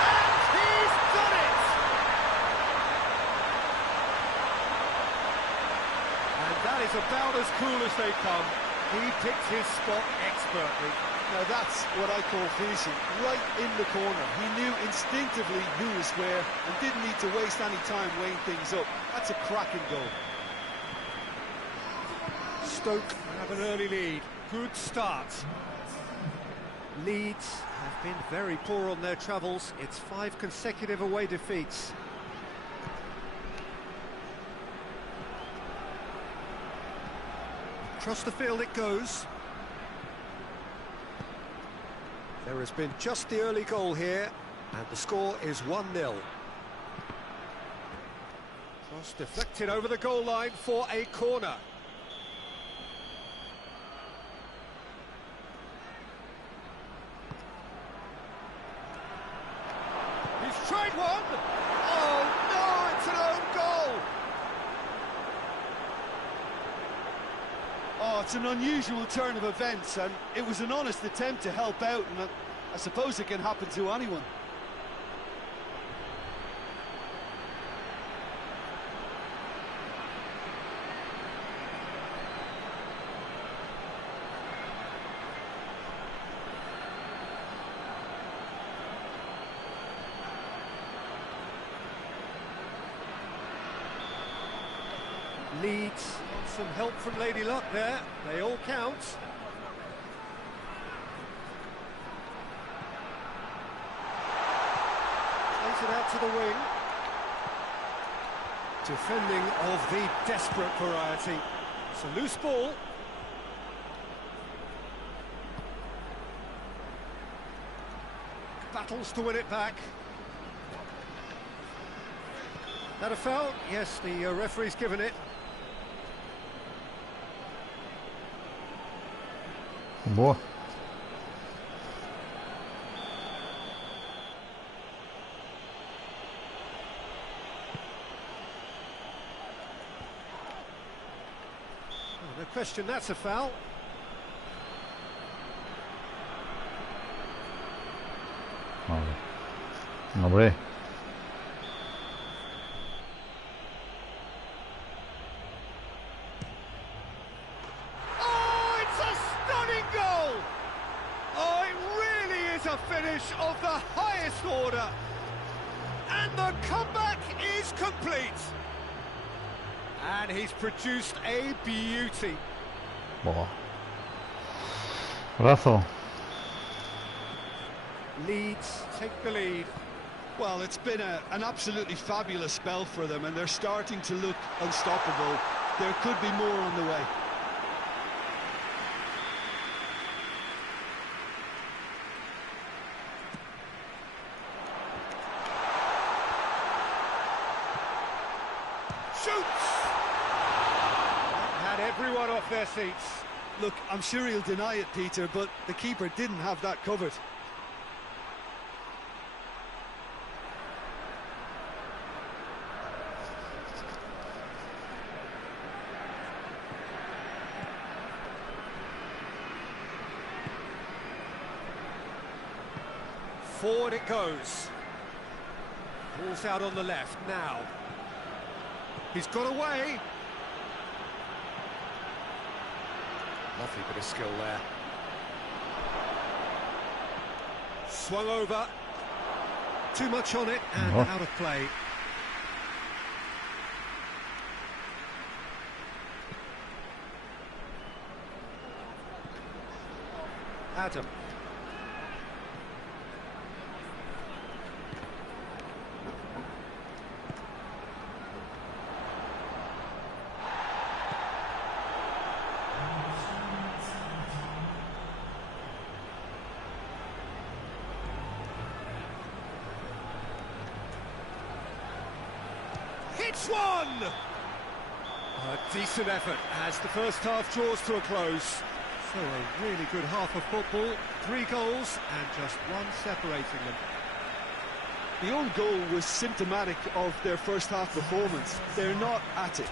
And he's done it! And that is about as cool as they come. He picked his spot expertly. Now that's what I call finishing, right in the corner. He knew instinctively who was where and didn't need to waste any time weighing things up. That's a cracking goal. Stoke have an early lead. Good start. Leeds have been very poor on their travels. It's 5 consecutive away defeats. Across the field it goes. There has been just the early goal here, and the score is 1-0. Cross deflected over the goal line for a corner. He's tried one! Oh no, it's an it's an unusual turn of events, and it was an honest attempt to help out, and I suppose it can happen to anyone. Leeds on some help from Lady Luck there. They all count. Plays it out to the wing. Defending of the desperate variety. It's a loose ball. Battles to win it back. That a foul? Yes, the referee's given it. Boa. No question, that's a foul. Hombre. Oh, it's a stunning goal! Oh, it really is a finish of the highest order. And the comeback is complete. And he's produced a beauty. Boa. Brazo. Leeds take the lead. Well, it's been an absolutely fabulous spell for them, and they're starting to look unstoppable. There could be more on the way. Shoots! That had everyone off their seats. Look, I'm sure he'll deny it, Peter, but the keeper didn't have that covered. Forward it goes. Ball's out on the left now. He's got away. Lovely bit of skill there. Swung over. Too much on it and out of play. Adam. Hits one! A decent effort as the first half draws to a close. So a really good half of football, 3 goals and just one separating them. The own goal was symptomatic of their first half performance. They're not at it.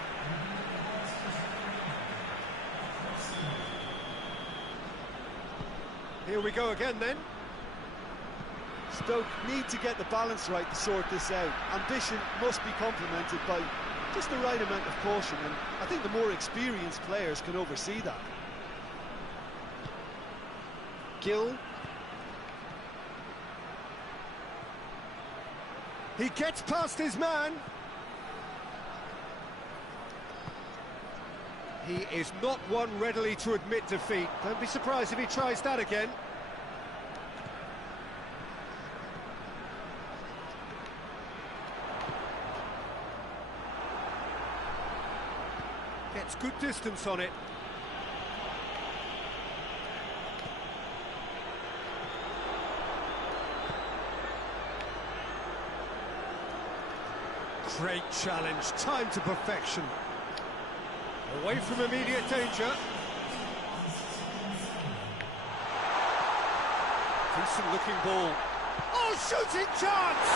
Here we go again then. Stoke need to get the balance right to sort this out. Ambition must be complemented by just the right amount of caution, and I think the more experienced players can oversee that. Gill. He gets past his man. He is not one readily to admit defeat. Don't be surprised if he tries that again. Gets good distance on it. Great challenge, time to perfection. Away from immediate danger. Decent looking ball. Oh, shooting chance!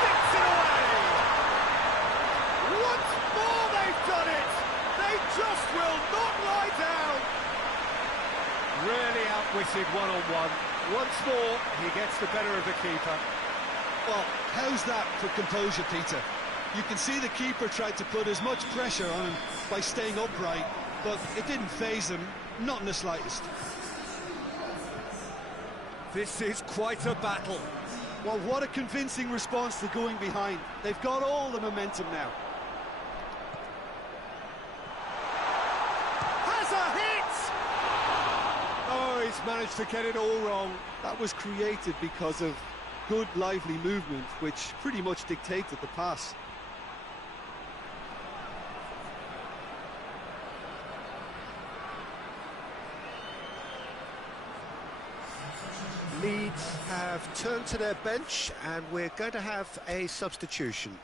Sticks it away! Once more they've done it! They They just will not lie down. Really outwitted one-on-one. Once more, he gets the better of the keeper. Well, how's that for composure, Peter? You can see the keeper tried to put as much pressure on him by staying upright, but it didn't faze him, not in the slightest. This is quite a battle. Well, what a convincing response to going behind. They've got all the momentum now. Has a hit! Oh, he's managed to get it all wrong. That was created because of good, lively movement, which pretty much dictated the pass. Leeds have turned to their bench and we're going to have a substitution.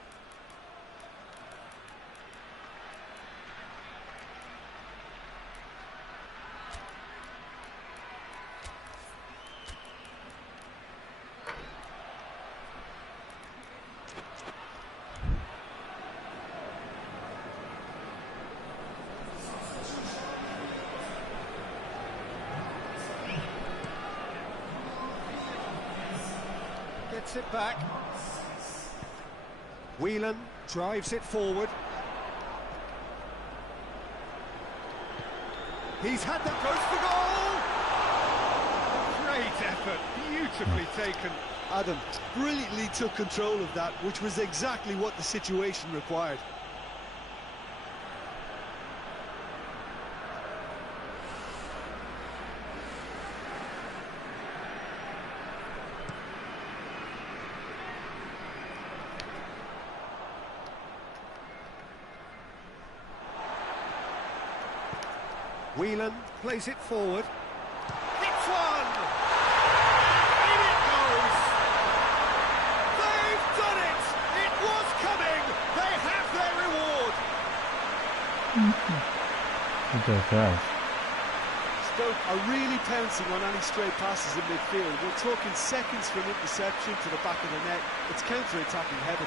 Gets it back. Whelan drives it forward. He's had that, goes for goal! Great effort, beautifully taken. Adam brilliantly took control of that, which was exactly what the situation required. Whelan plays it forward. Hits one! In it goes! They've done it! It was coming! They have their reward! Stoke are really pouncing on any stray passes in midfield. We're talking seconds from interception to the back of the net. It's counter-attacking heaven.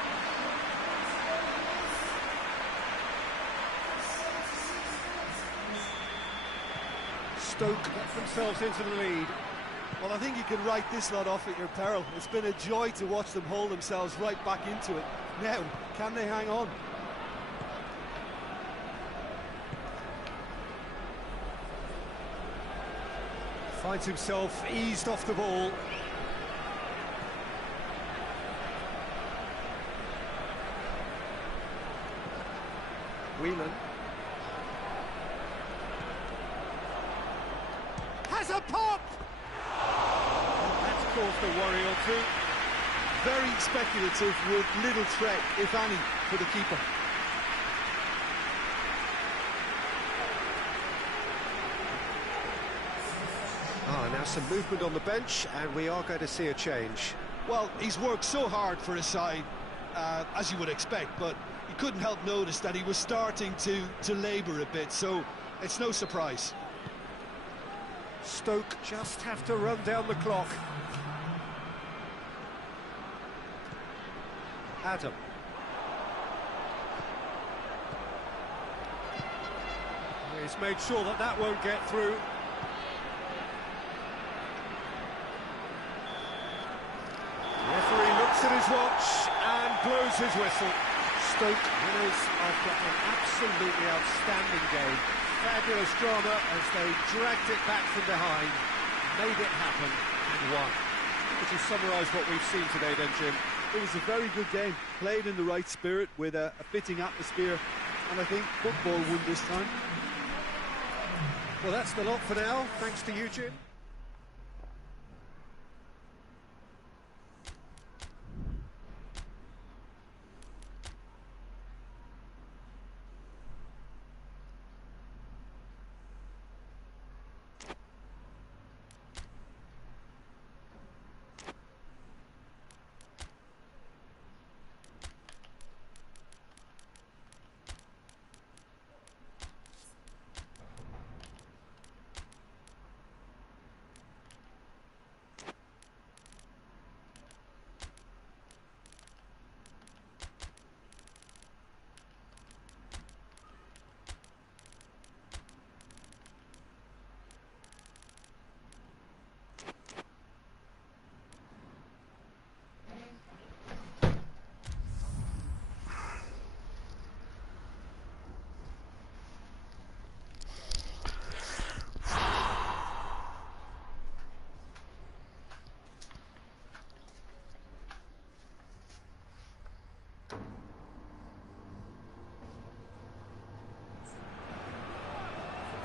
Stoke get themselves into the lead. Well, I think you can write this lot off at your peril. It's been a joy to watch them hold themselves right back into it. Now, can they hang on? Finds himself eased off the ball. Whelan. Has a pop! That's caused a worry or two. Very speculative with little threat, if any, for the keeper. Now some movement on the bench, and we are going to see a change. Well, he's worked so hard for his side, as you would expect, but you couldn't help notice that he was starting to labour a bit, so it's no surprise. Stoke just have to run down the clock. Adam. He's made sure that that won't get through. Referee looks at his watch and blows his whistle. Stoke winners after an absolutely outstanding game. Fabulous drama as they dragged it back from behind, made it happen and won. Would you summarise what we've seen today then, Jim? It was a very good game, played in the right spirit with a fitting atmosphere, and I think football won this time. Well, that's the lot for now. Thanks to you, Jim.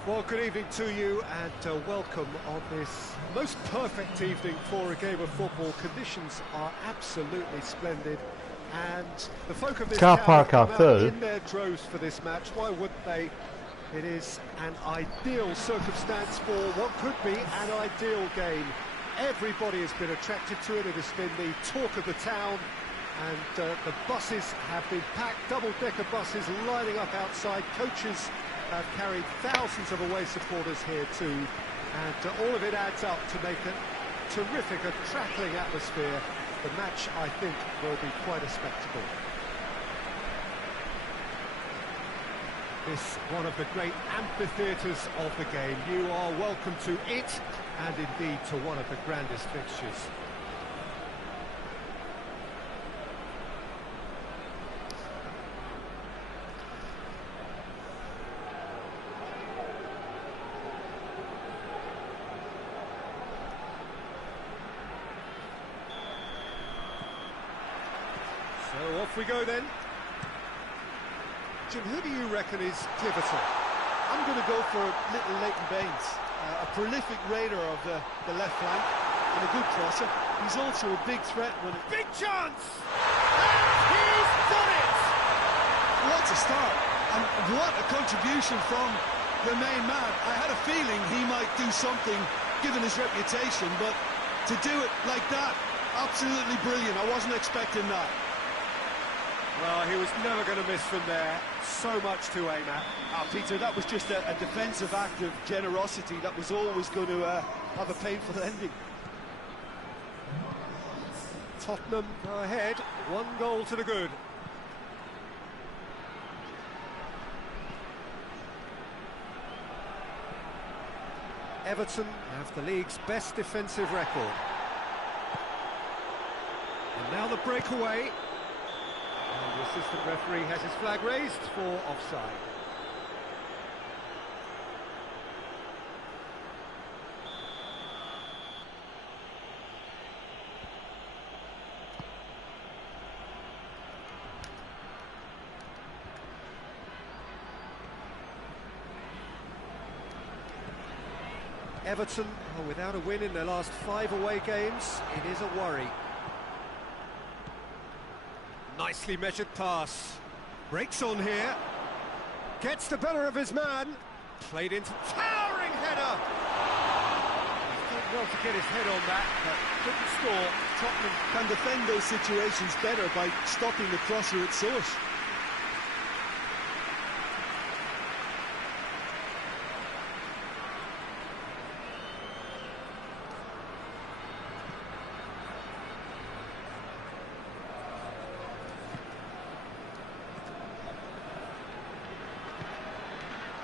Well, good evening to you and welcome on this most perfect evening for a game of football. Conditions are absolutely splendid and the folk of this Car town park have come out out in their droves for this match. Why wouldn't they? It is an ideal circumstance for what could be an ideal game. Everybody has been attracted to it. It has been the talk of the town, and the buses have been packed, double-decker buses lining up outside. Coaches have carried thousands of away supporters here too, and all of it adds up to make a terrific, a crackling atmosphere. The match, I think, will be quite a spectacle. This one of the great amphitheatres of the game. You are welcome to it, and indeed to one of the grandest fixtures. So off we go then. Jim, who do you reckon is pivotal? I'm going to go for little Leighton Baines, a prolific raider of the left flank and a good crosser. He's also a big threat when it... Big chance! And he's done it! What a start, and what a contribution from the main man. I had a feeling he might do something given his reputation, but to do it like that, absolutely brilliant. I wasn't expecting that. Well, he was never going to miss from there. So much to aim at. Peter, that was just a defensive act of generosity that was always going to have a painful ending. Tottenham go ahead, 1 goal to the good. Everton have the league's best defensive record. And now the breakaway. And the assistant referee has his flag raised for offside. Everton are without a win in their last 5 away games. It is a worry. Nicely measured pass. Breaks on here. Gets the better of his man. Played into towering header. He's done well to get his head on that, but couldn't score. Tottenham can defend those situations better by stopping the crosser at source.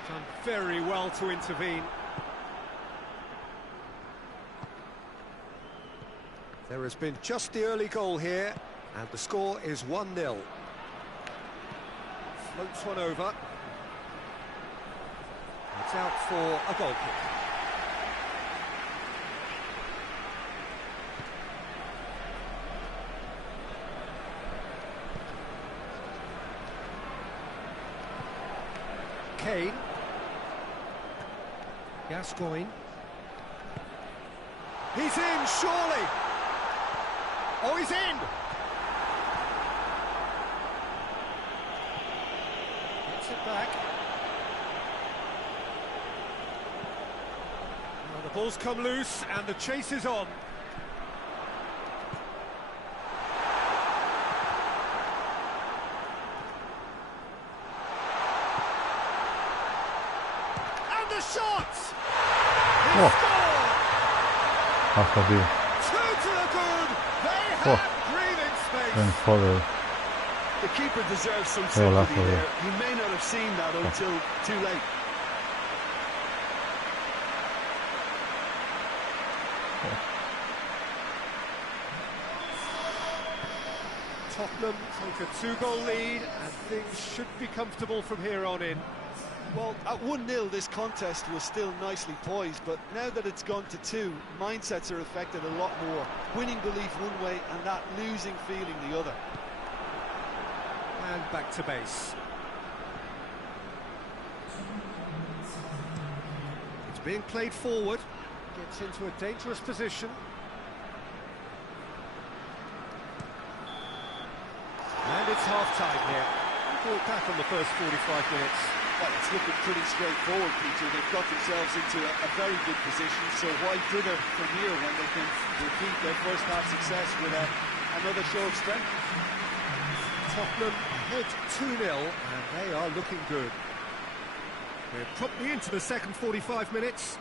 Done very well to intervene. There has been just the early goal here, and the score is 1-0. Floats one over. It's out for a goal kick. Kane. Gascoigne. He's in, surely! Oh, he's in! Gets it back. Well, the ball's come loose and the chase is on. And the shot! He scored! Half a view. 2 to the good! They have breathing space! Then follow. The keeper deserves some Yeah, sympathy there. He may not have seen that until too late. Tottenham take a 2-goal lead and things should be comfortable from here on in. Well, at 1-0 this contest was still nicely poised, but now that it's gone to 2, mindsets are affected a lot more. Winning belief one way and that losing feeling the other. And back to base. being played forward, gets into a dangerous position. And it's half-time here. Brought back on the first 45 minutes. Well, it's looking pretty straightforward, Peter. They've got themselves into a very good position, so why dither from here when they can repeat their first half success with another show of strength? Tottenham ahead 2-0, and they are looking good. We're promptly into the second 45 minutes.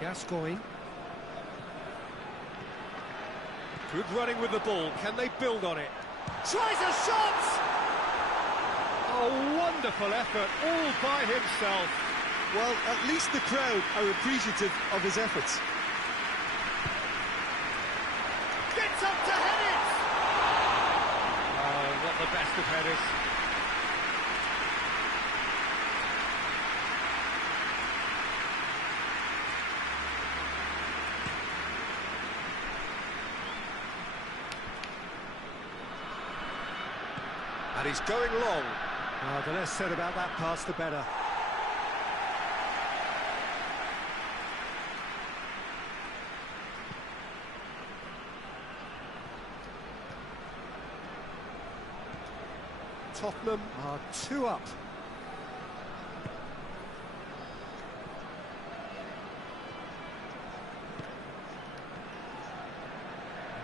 Gascoigne. Good running with the ball. Can they build on it? Tries a shot! Oh, wonderful effort, all by himself. Well, at least the crowd are appreciative of his efforts. Gets up to head it! Oh, not the best of headers. And he's going long. Oh, the less said about that pass, the better. Tottenham are 2 up.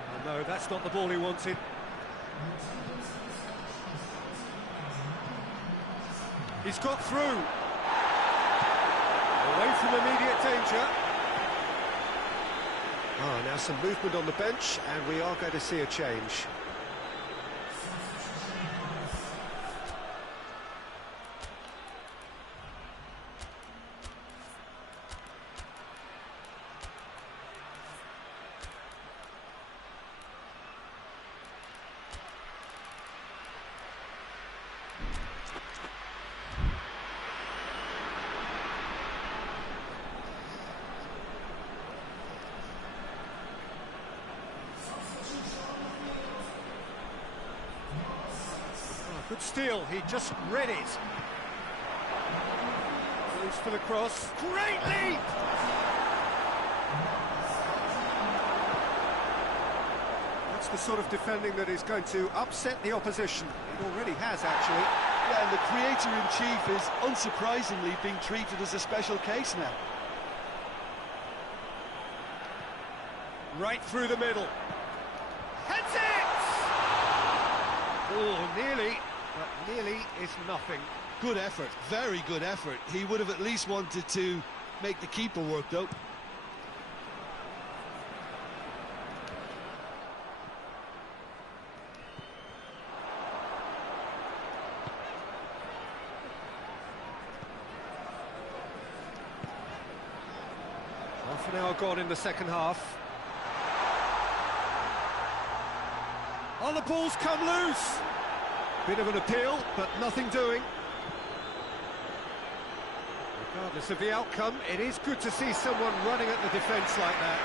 Oh, no, that's not the ball he wanted. He's got through. Away from immediate danger. Oh, now some movement on the bench, and we are going to see a change. Good steal, he just read it. Goes for the cross. Great leap! That's the sort of defending that is going to upset the opposition. It already has, actually. Yeah, and the creator-in-chief is unsurprisingly being treated as a special case now. Right through the middle. Heads it! Oh, nearly. But nearly is nothing. Good effort, very good effort. He would have at least wanted to make the keeper work, though. Half an hour gone in the second half. Oh, the ball's come loose! Bit of an appeal, but nothing doing. Regardless of the outcome, it is good to see someone running at the defence like that.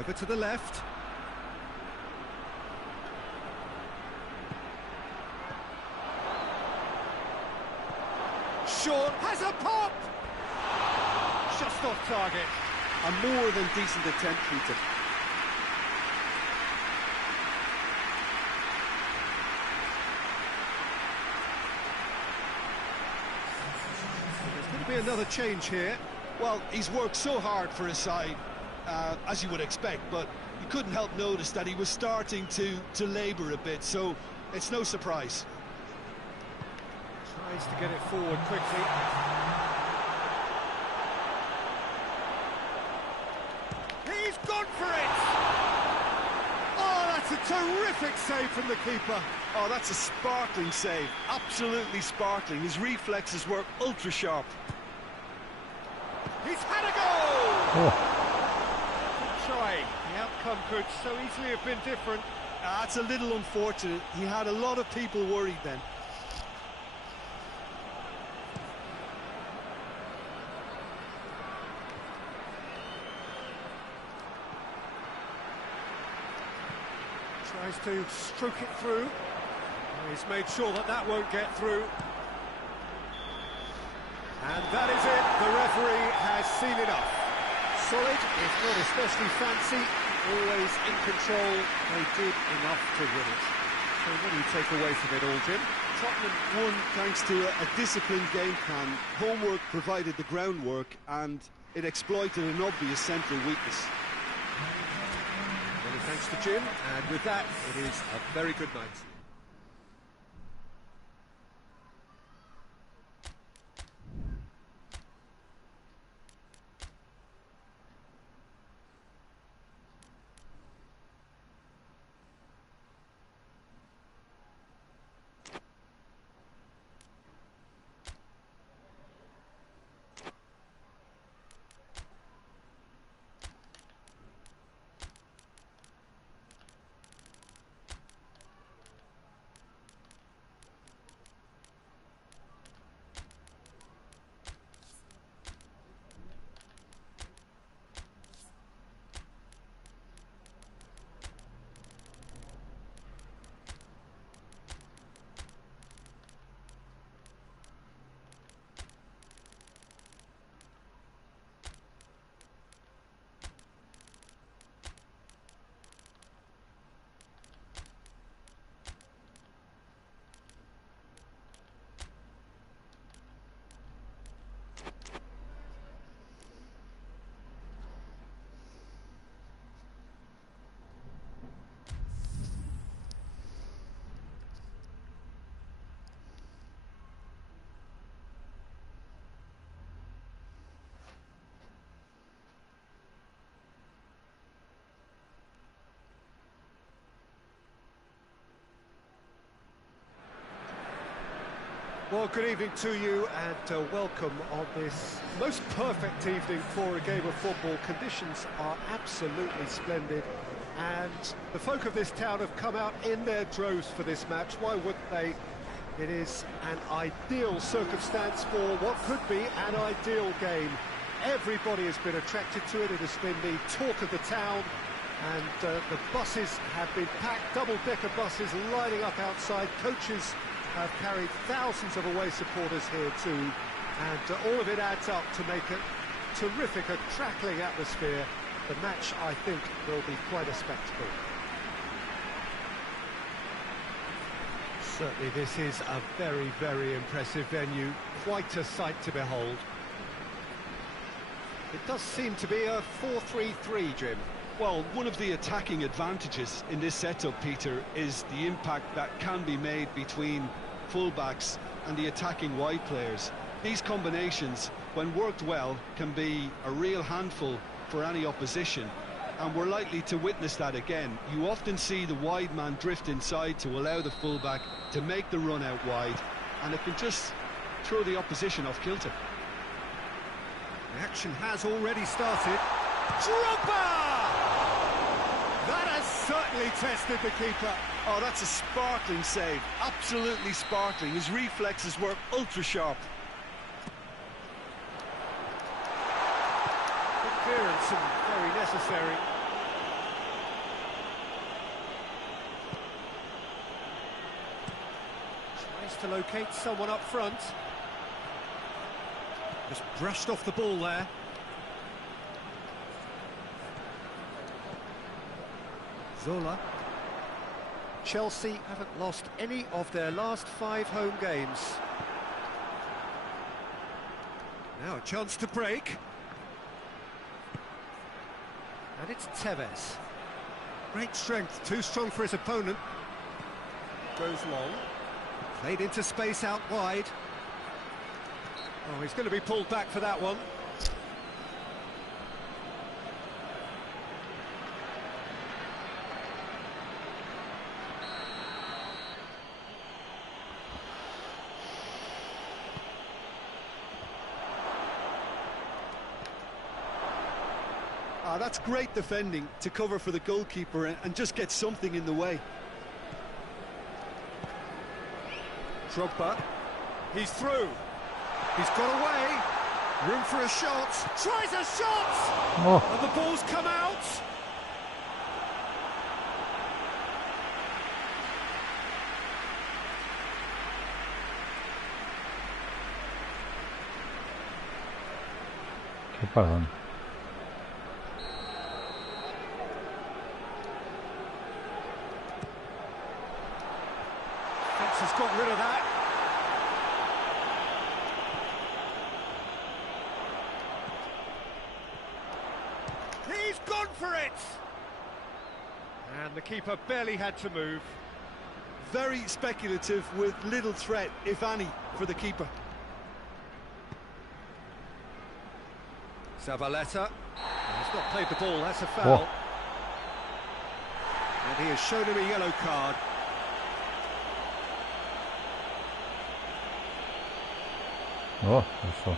Over to the left. Sean has a pop! Just off target. A more than decent attempt, Peter. There's going to be another change here. Well, he's worked so hard for his side, as you would expect, but you couldn't help notice that he was starting to labour a bit, so it's no surprise. Tries to get it forward quickly. Terrific save from the keeper. Oh, that's a sparkling save. Absolutely sparkling. His reflexes were ultra-sharp. He's had a goal! Oh, Good try. The outcome could so easily have been different. That's a little unfortunate. He had a lot of people worried then. Tries to stroke it through. He's made sure that that won't get through. And that is it. The referee has seen enough. Solid, if not especially fancy, always in control. They did enough to win it. So what do you take away from it all, Jim? Tottenham won thanks to a disciplined game plan. Homework provided the groundwork and it exploited an obvious central weakness. Many thanks to Jim, and with that, it is a very good night. Well, good evening to you and welcome on this most perfect evening for a game of football. Conditions are absolutely splendid and the folk of this town have come out in their droves for this match. Why wouldn't they? It is an ideal circumstance for what could be an ideal game. Everybody has been attracted to it. It has been the talk of the town and the buses have been packed, double-decker buses lining up outside. Coaches have carried thousands of away supporters here too, and all of it adds up to make a terrific, a crackling atmosphere. The match, I think, will be quite a spectacle. Certainly this is a very, very impressive venue, quite a sight to behold. It does seem to be a 4-3-3, Jim. Well, one of the attacking advantages in this setup, Peter, is the impact that can be made between fullbacks and the attacking wide players. These combinations, when worked well, can be a real handful for any opposition, and we're likely to witness that again. You often see the wide man drift inside to allow the fullback to make the run out wide, and it can just throw the opposition off kilter. The action has already started. Drogba! That has certainly tested the keeper. Oh, that's a sparkling save. Absolutely sparkling. His reflexes were ultra-sharp. Good clearance and very necessary. Tries to locate someone up front. Just brushed off the ball there. Zola. Chelsea haven't lost any of their last 5 home games. Now a chance to break. And it's Tevez. Great strength, too strong for his opponent. Goes long. Played into space out wide. Oh, he's going to be pulled back for that one. Ah, that's great defending to cover for the goalkeeper and just get something in the way. Drogba, he's through. He's got away. Room for a shot. Tries a shot! Oh. And the ball's come out. Qué perdón. Fence has got rid of that. He's gone for it! And the keeper barely had to move. Very speculative with little threat, if any, for the keeper. Zabaleta. He's not played the ball, that's a foul. Whoa. And he has shown him a yellow card. Oh, eso.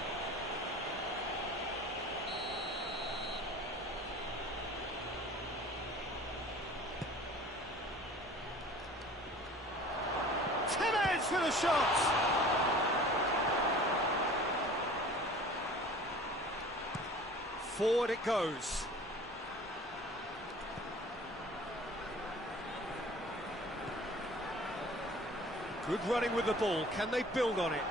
Tevez for the shot! Forward it goes. Good running with the ball. Can they build on it?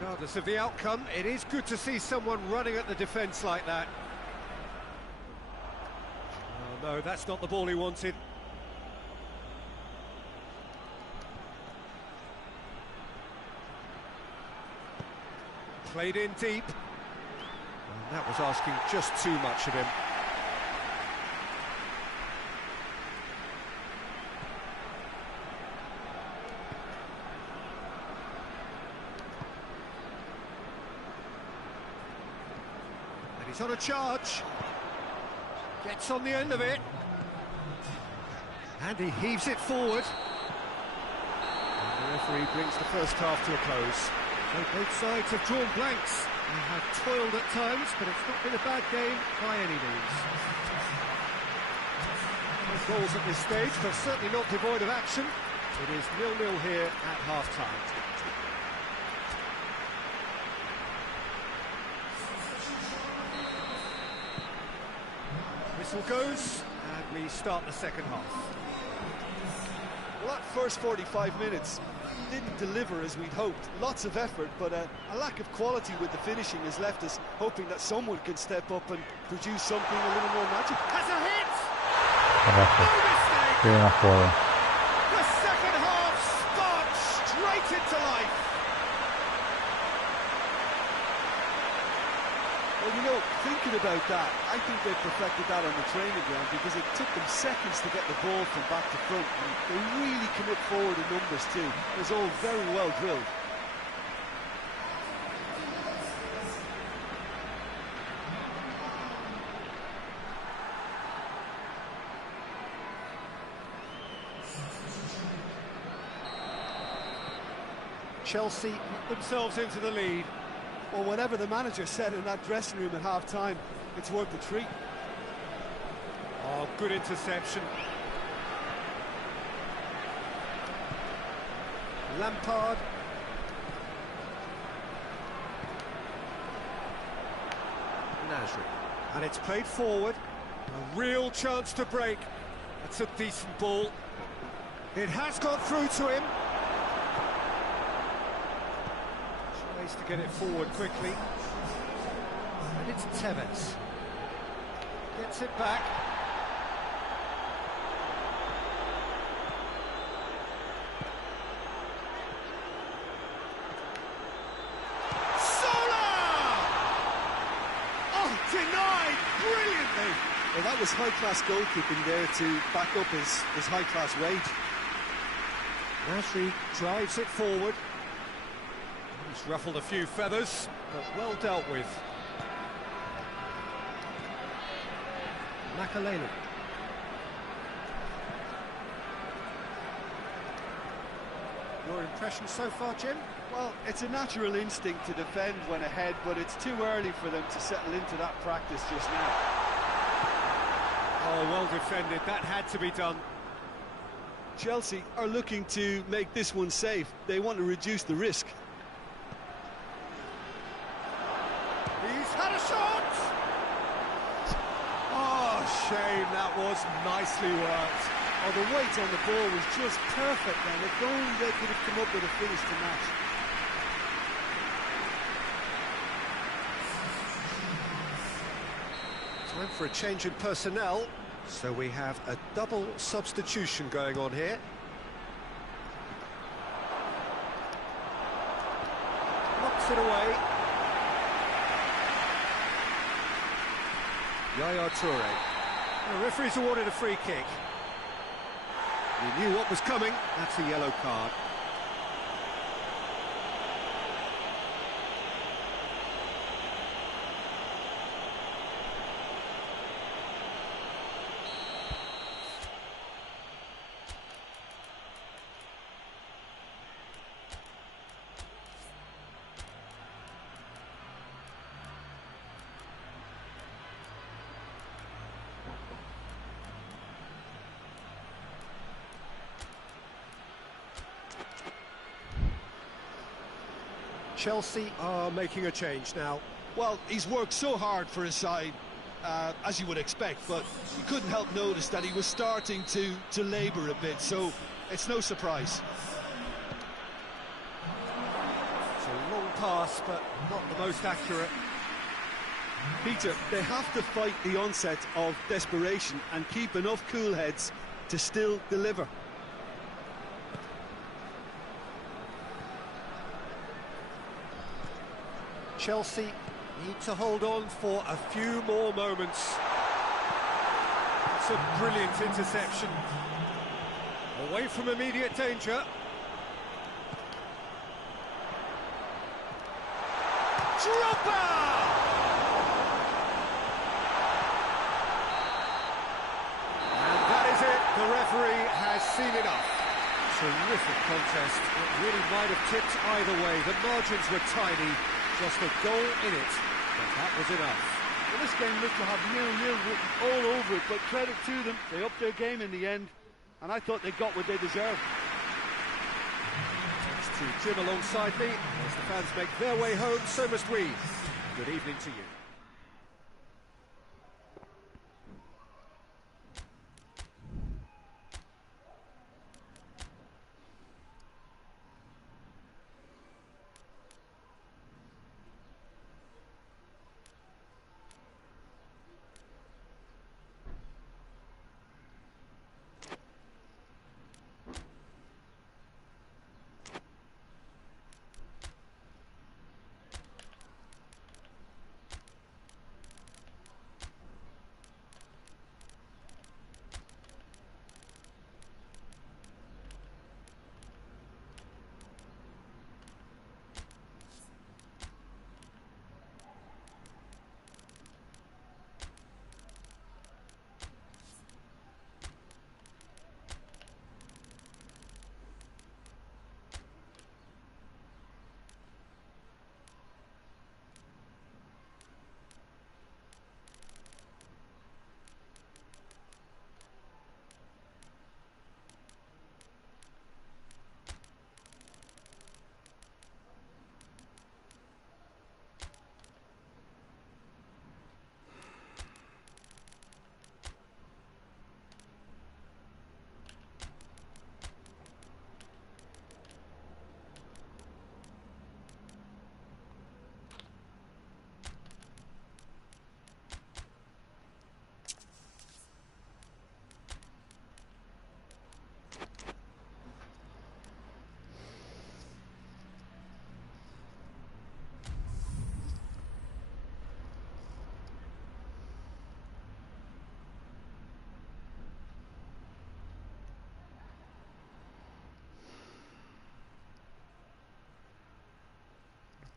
Regardless of the outcome, it is good to see someone running at the defence like that. Oh no, that's not the ball he wanted. Played in deep. And that was asking just too much of him. And he's on a charge. Gets on the end of it. And he heaves it forward. And the referee brings the first half to a close. So both sides have drawn blanks and have toiled at times, but it's not been a bad game by any means. No goals at this stage, but certainly not devoid of action. It is 0-0 here at half-time. Whistle goes, and we start the second half. Well, that first 45 minutes didn't deliver as we'd hoped. Lots of effort, but a lack of quality with the finishing has left us hoping that someone can step up and produce something a little more magic. Has a hit! Abajo. No mistake! Qué buena jugada. The second half sparks straight into life. Well, you know, thinking about that, I think they perfected that on the training ground because it took them seconds to get the ball from back to front, and they really commit forward in numbers too. It was all very well drilled. Chelsea put themselves into the lead. Well, whatever the manager said in that dressing room at half-time, it's worth the treat. Oh, good interception. Lampard. Nasri. And it's played forward. A real chance to break. That's a decent ball. It has got through to him. Tries to get it forward quickly. And it's Tevez. Gets it back. Denied brilliantly. Well, that was high-class goalkeeping there to back up his high-class wage. Nasri drives it forward. He's ruffled a few feathers, but well dealt with. Makalelu. Your impression so far, Jim? Well, it's a natural instinct to defend when ahead, but it's too early for them to settle into that practice just now. Oh, well defended. That had to be done. Chelsea are looking to make this one safe. They want to reduce the risk. He's had a shot! Oh, shame, that was nicely worked. Oh, the weight on the ball was just perfect then. If only they could have come up with a finish to match. Time for a change in personnel. So we have a double substitution going on here. Knocks it away. Yaya Toure. The referee's awarded a free kick. He knew what was coming. That's a yellow card. Chelsea are making a change now. Well, he's worked so hard for his side, as you would expect, but you couldn't help notice that he was starting to labour a bit, so it's no surprise. It's a long pass, but not the most accurate. Peter, they have to fight the onset of desperation and keep enough cool heads to still deliver. Chelsea need to hold on for a few more moments. It's a brilliant interception. Away from immediate danger. Dropper! And that is it. The referee has seen enough. Terrific contest. It really might have tipped either way. The margins were tiny. Just a goal in it, but that was enough. Well, this game looked to have 0-0 written all over it, but credit to them, they upped their game in the end, and I thought they got what they deserved. Thanks to Jim alongside me. As the fans make their way home, so must we. Good evening to you.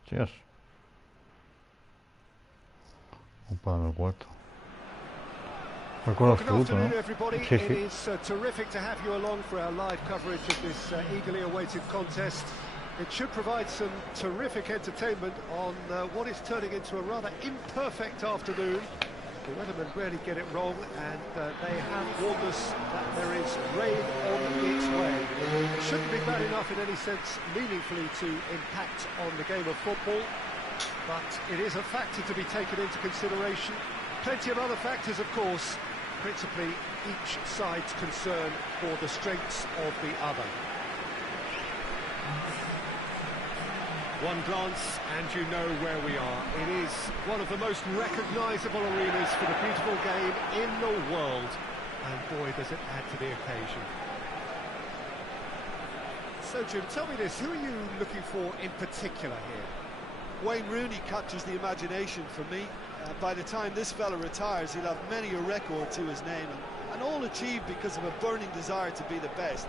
Cheers. Un para el cuarto. Qualcuno Good assoluto, afternoon, no? everybody. Sì, It sì. is terrific to have you along for our live coverage of this eagerly awaited contest. It should provide some terrific entertainment on what is turning into a rather imperfect afternoon. The weathermen rarely get it wrong, and they have warned us that there is rain on its way. It shouldn't be bad enough in any sense meaningfully to impact on the game of football, but it is a factor to be taken into consideration. Plenty of other factors, of course, principally each side's concern for the strengths of the other. One glance and you know where we are. It is one of the most recognisable arenas for the beautiful game in the world. And boy, does it add to the occasion. So Jim, tell me this, who are you looking for in particular here? Wayne Rooney captures the imagination for me. By the time this fella retires, he'll have many a record to his name, and all achieved because of a burning desire to be the best.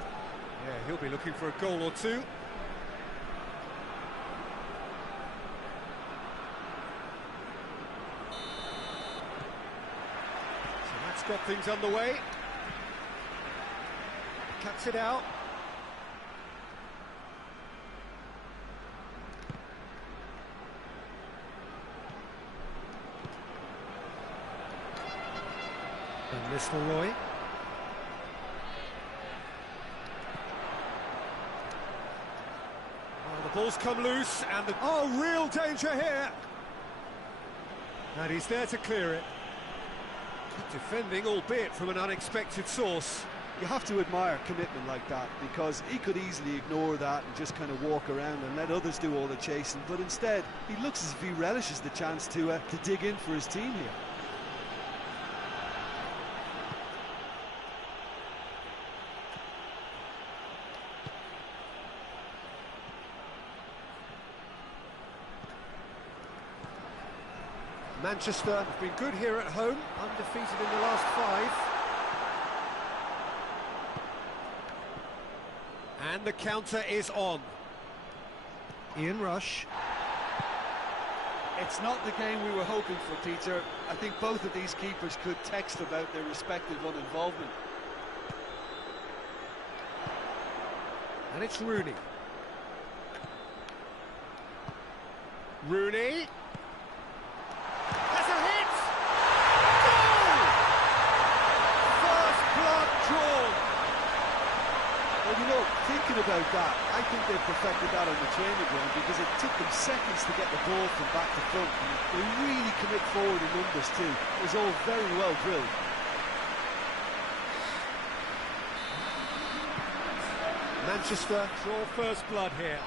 Yeah, he'll be looking for a goal or two. So that's got things underway. Cuts it out. And Nistelrooy. Oh, the ball's come loose, and oh, real danger here. And he's there to clear it. Good defending, albeit from an unexpected source. You have to admire commitment like that, because he could easily ignore that and just kind of walk around and let others do all the chasing, but instead he looks as if he relishes the chance to dig in for his team here. Manchester have been good here at home, undefeated in the last 5. And the counter is on. Ian Rush. It's not the game we were hoping for, Peter. I think both of these keepers could text about their respective uninvolvement. And it's Rooney. Rooney. Has a hit! Goal! First blood drawn. Well, you know, thinking about that, I think they perfected that on the training ground, because it took them seconds to get the ball from back to front. And they really commit forward in numbers too. It was all very well drilled. Manchester draw first blood here.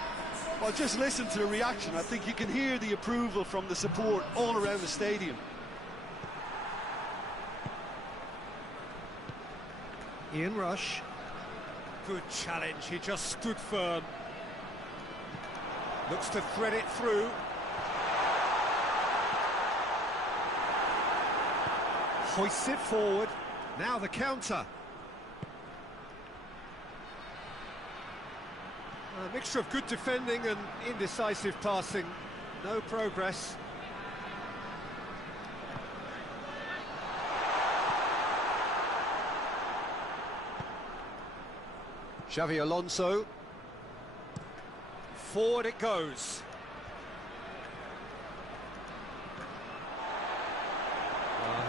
Well, just listen to the reaction. I think you can hear the approval from the support all around the stadium. Ian Rush. Good challenge, he just stood firm. Looks to thread it through. Hoists it forward. Now the counter. A mixture of good defending and indecisive passing. No progress. Xavi Alonso. Forward it goes.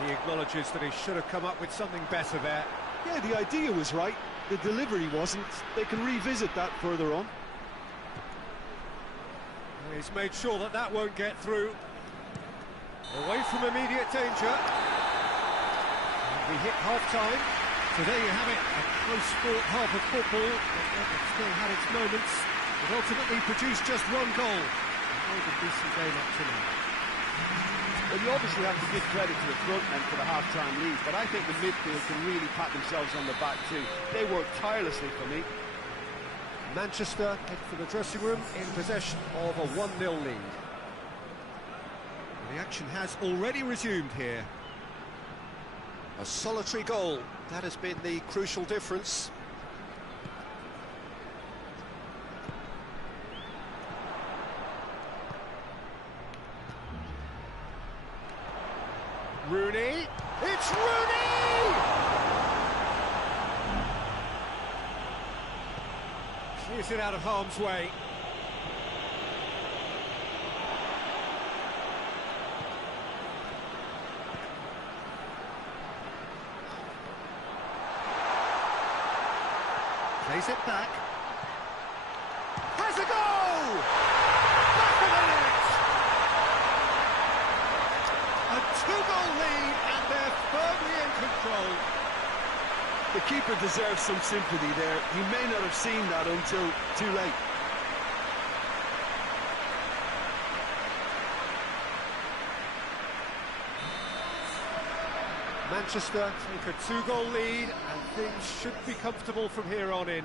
He acknowledges that he should have come up with something better there. Yeah, the idea was right. The delivery wasn't. They can revisit that further on. He's made sure that that won't get through. Away from immediate danger. And we hit half-time. So there you have it, a close-fought half of football. It still had its moments. It ultimately produced just one goal. It was a decent game up to now. Well, you obviously have to give credit to the front men for the half-time lead, but I think the midfield can really pat themselves on the back too. They worked tirelessly for me. Manchester head for the dressing room in possession of a 1-0 lead. The action has already resumed here. A solitary goal, that has been the crucial difference. Rooney, it's Rooney! Clears it out of harm's way. Plays it back. Has a goal! Back of the net! A two-goal lead, and they're firmly in control. The keeper deserves some sympathy there. He may not have seen that until too late. Manchester take a two-goal lead, and things should be comfortable from here on in.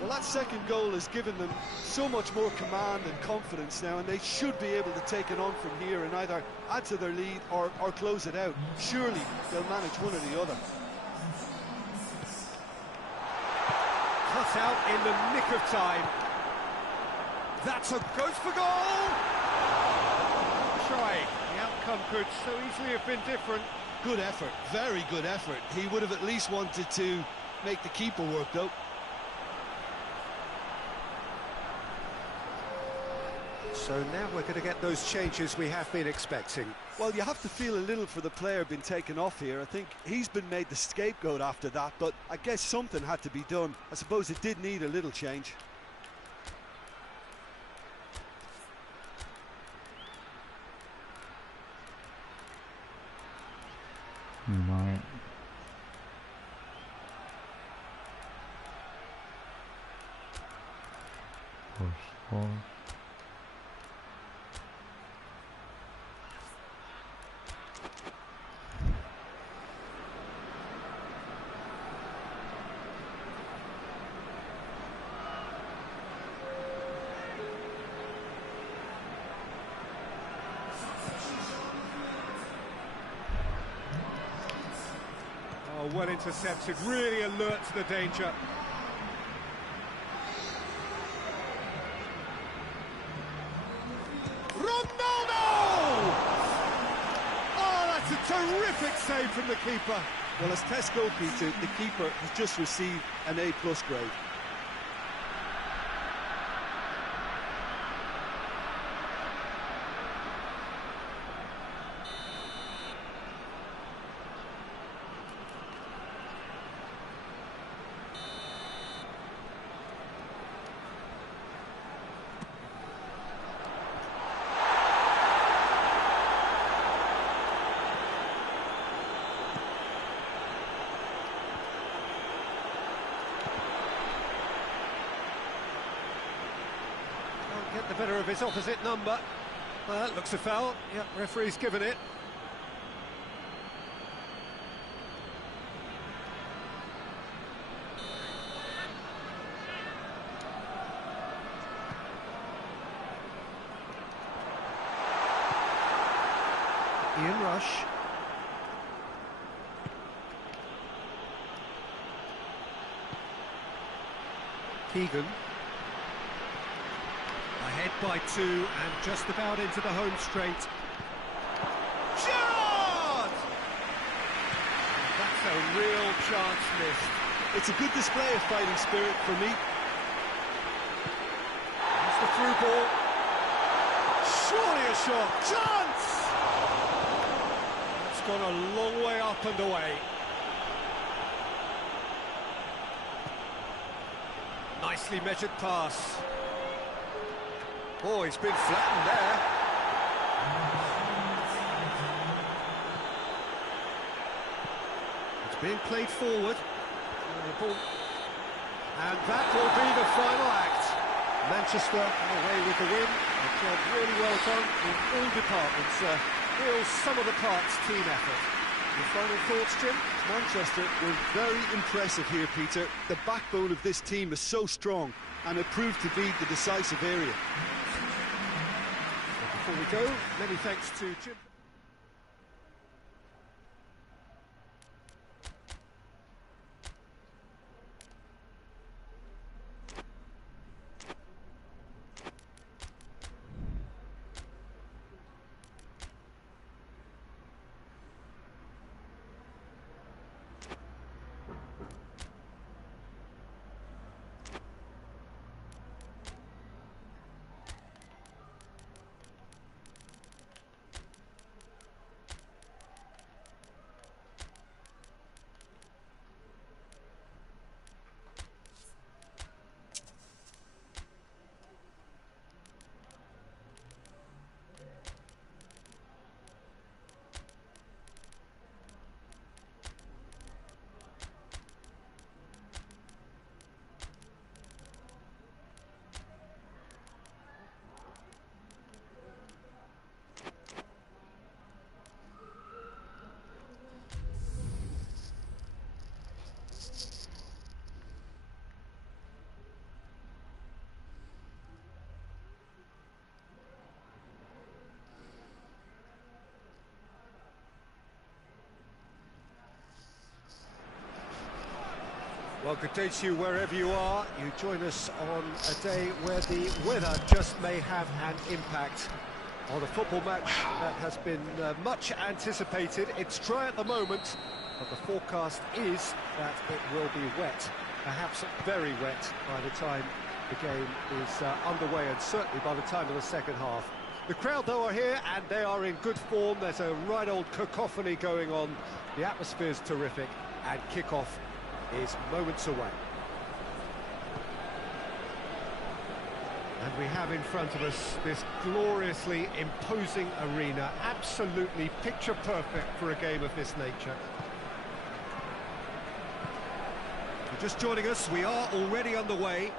Well, that second goal has given them so much more command and confidence now, and they should be able to take it on from here and either add to their lead or close it out. Surely they'll manage one or the other. Cut out in the nick of time. That's a goes for goal! Try. The outcome could so easily have been different. Good effort, very good effort. He would have at least wanted to make the keeper work, though. So now we're going to get those changes we have been expecting. Well, you have to feel a little for the player being taken off here. I think he's been made the scapegoat after that, but I guess something had to be done. I suppose it did need a little change. Right. Push. Oh, well intercepted, really alert to the danger. Ronaldo! Oh, that's a terrific save from the keeper. Well, as test goalkeeper, the keeper has just received an A+ grade. Get the better of his opposite number. Well, that looks a foul. Yep, referee's given it. Ian Rush. Keegan. Ahead by two and just about into the home straight. Gerrard! That's a real chance missed. It's a good display of fighting spirit for me. That's the through ball. Surely a shot. Chance! It's gone a long way up and away. Nicely measured pass. Oh, he's been flattened there. It's being played forward. And that will be the final act. Manchester away with the win. A job really well done in all departments. Real sum-of-the-parts team effort. Your final thoughts, Jim? Manchester were very impressive here, Peter. The backbone of this team is so strong, and it proved to be the decisive area. Before we go, many thanks to Jim. Well, good day to you wherever you are. You join us on a day where the weather just may have an impact on a football match that has been much anticipated. It's dry at the moment, but the forecast is that it will be wet, perhaps very wet by the time the game is underway, and certainly by the time of the second half. The crowd, though, are here, and they are in good form. There's a right old cacophony going on. The atmosphere's terrific, and kick-off is moments away. And we have in front of us this gloriously imposing arena, absolutely picture perfect for a game of this nature. If you're just joining us, we are already underway.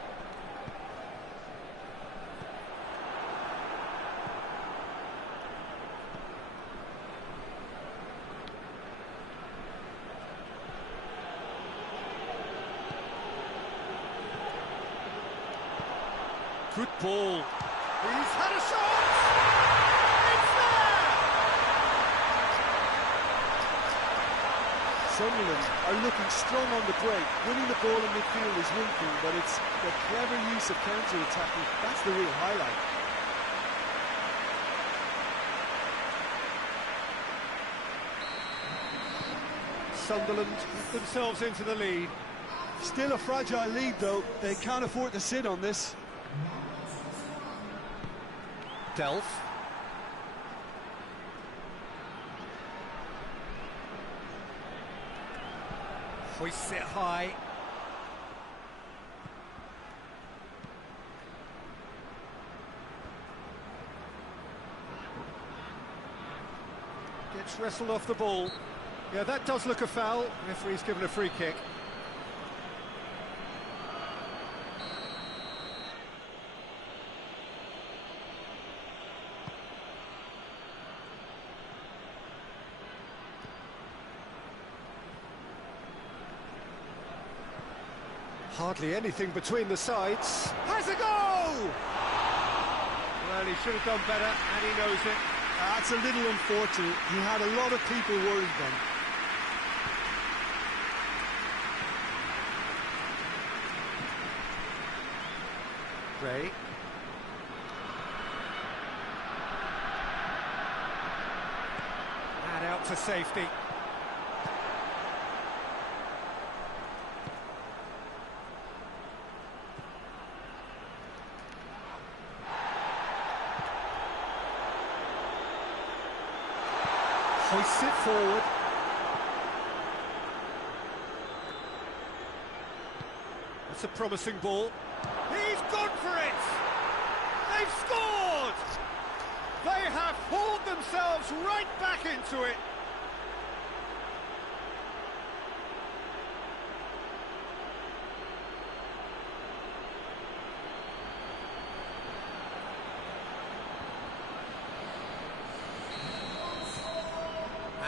Good ball. He's had a shot! It's there! Sunderland are looking strong on the break. Winning the ball in midfield is one thing, but it's the clever use of counter-attacking. That's the real highlight. Sunderland put themselves into the lead. Still a fragile lead, though. They can't afford to sit on this. Delph. Hoists it high. Gets wrestled off the ball. Yeah, that does look a foul. Referee's given a free kick. Hardly anything between the sides. Has a goal! Well, he should have done better, and he knows it. That's a little unfortunate. He had a lot of people worried then. Ray. And out to safety. Hoists it forward. That's a promising ball. He's gone for it! They've scored! They have hauled themselves right back into it.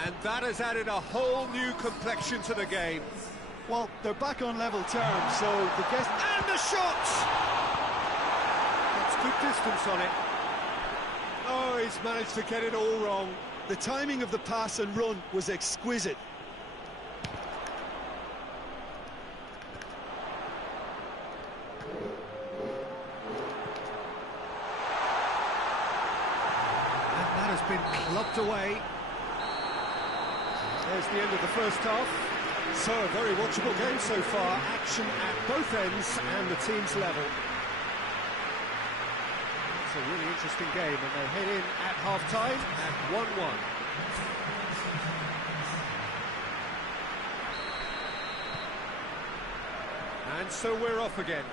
And that has added a whole new complexion to the game. Well, they're back on level terms, so the guest... And the shot! That's good distance on it. Oh, he's managed to get it all wrong. The timing of the pass and run was exquisite. And that has been clubbed away. There's the end of the first half. So, a very watchable game so far. Action at both ends and the team's level. It's a really interesting game, and they head in at half-time at 1-1. And so we're off again.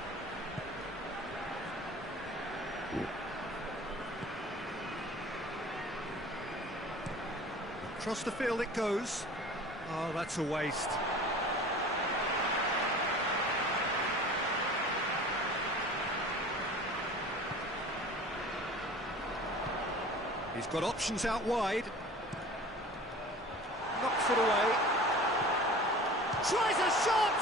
Across the field it goes. Oh, that's a waste. He's got options out wide. Knocks it away. Tries a shot!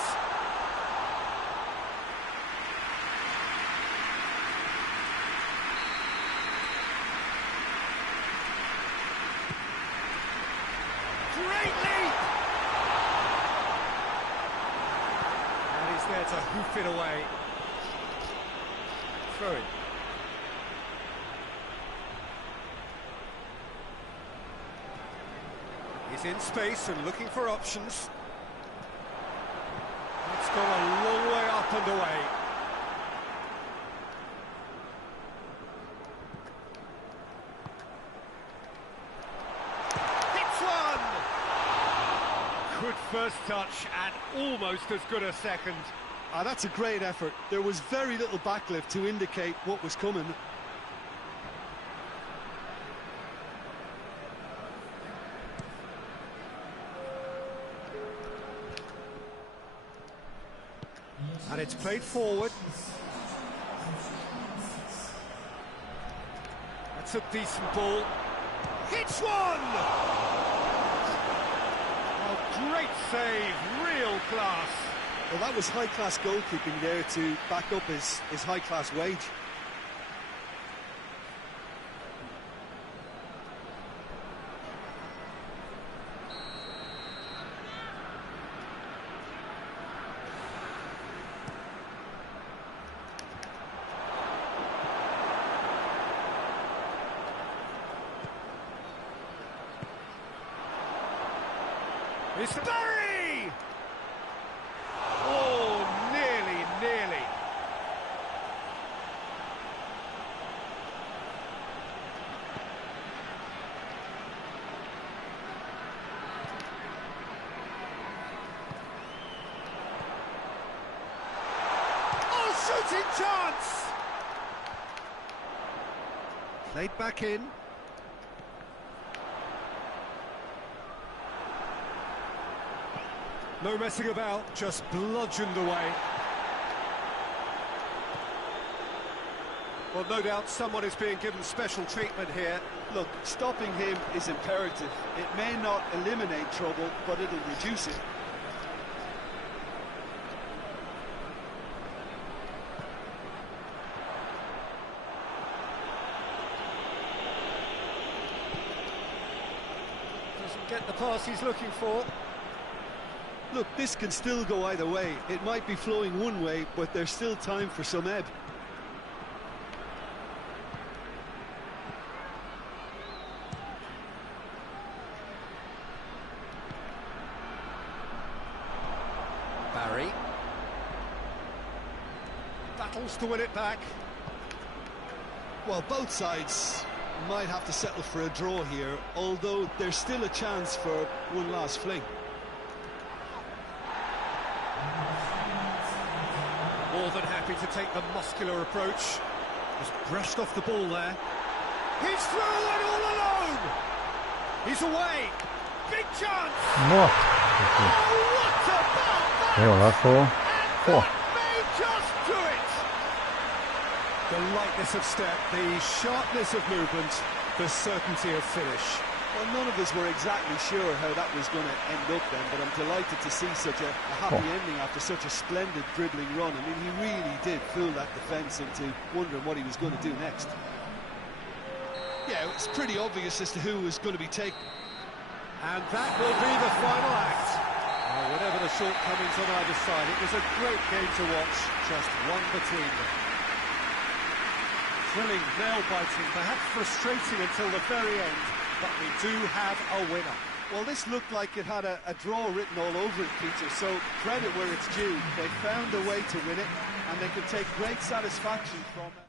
Great leap! That is to hoof it away. Throw it. He's in space and looking for options. It's gone a long way up and away. Hits one! Good first touch and almost as good a second. That's a great effort. There was very little backlift to indicate what was coming. And it's played forward. That's a decent ball. Hits one! Oh, great save, real class. Well, that was high-class goalkeeping there to back up his high-class wage. It's Barry! Oh, nearly. Oh, shooting chance! Played back in. No messing about, just bludgeoned away. Well, no doubt someone is being given special treatment here. Look, stopping him is imperative. It may not eliminate trouble, but it'll reduce it. Doesn't get the pass he's looking for. Look, this can still go either way. It might be flowing one way, but there's still time for some ebb. Barry. Battles to win it back. Well, both sides might have to settle for a draw here, although there's still a chance for one last fling. More than happy to take the muscular approach. Just brushed off the ball there. He's through and all alone! He's away! Big chance! What? Oh, what about that? Det var så. And that may just do it! The lightness of step, the sharpness of movement, the certainty of finish. Well, none of us were exactly sure how that was going to end up then, but I'm delighted to see such a happy ending after such a splendid dribbling run. I mean, he really did fool that defence into wondering what he was going to do next. Yeah, it's pretty obvious as to who was going to be taken. And that will be the final act. Whatever the shortcomings on either side, it was a great game to watch, just one between them. Thrilling, nail-biting, perhaps frustrating until the very end. But we do have a winner. Well, this looked like it had a draw written all over it, Peter, so credit where it's due. They found a way to win it, and they could take great satisfaction from it.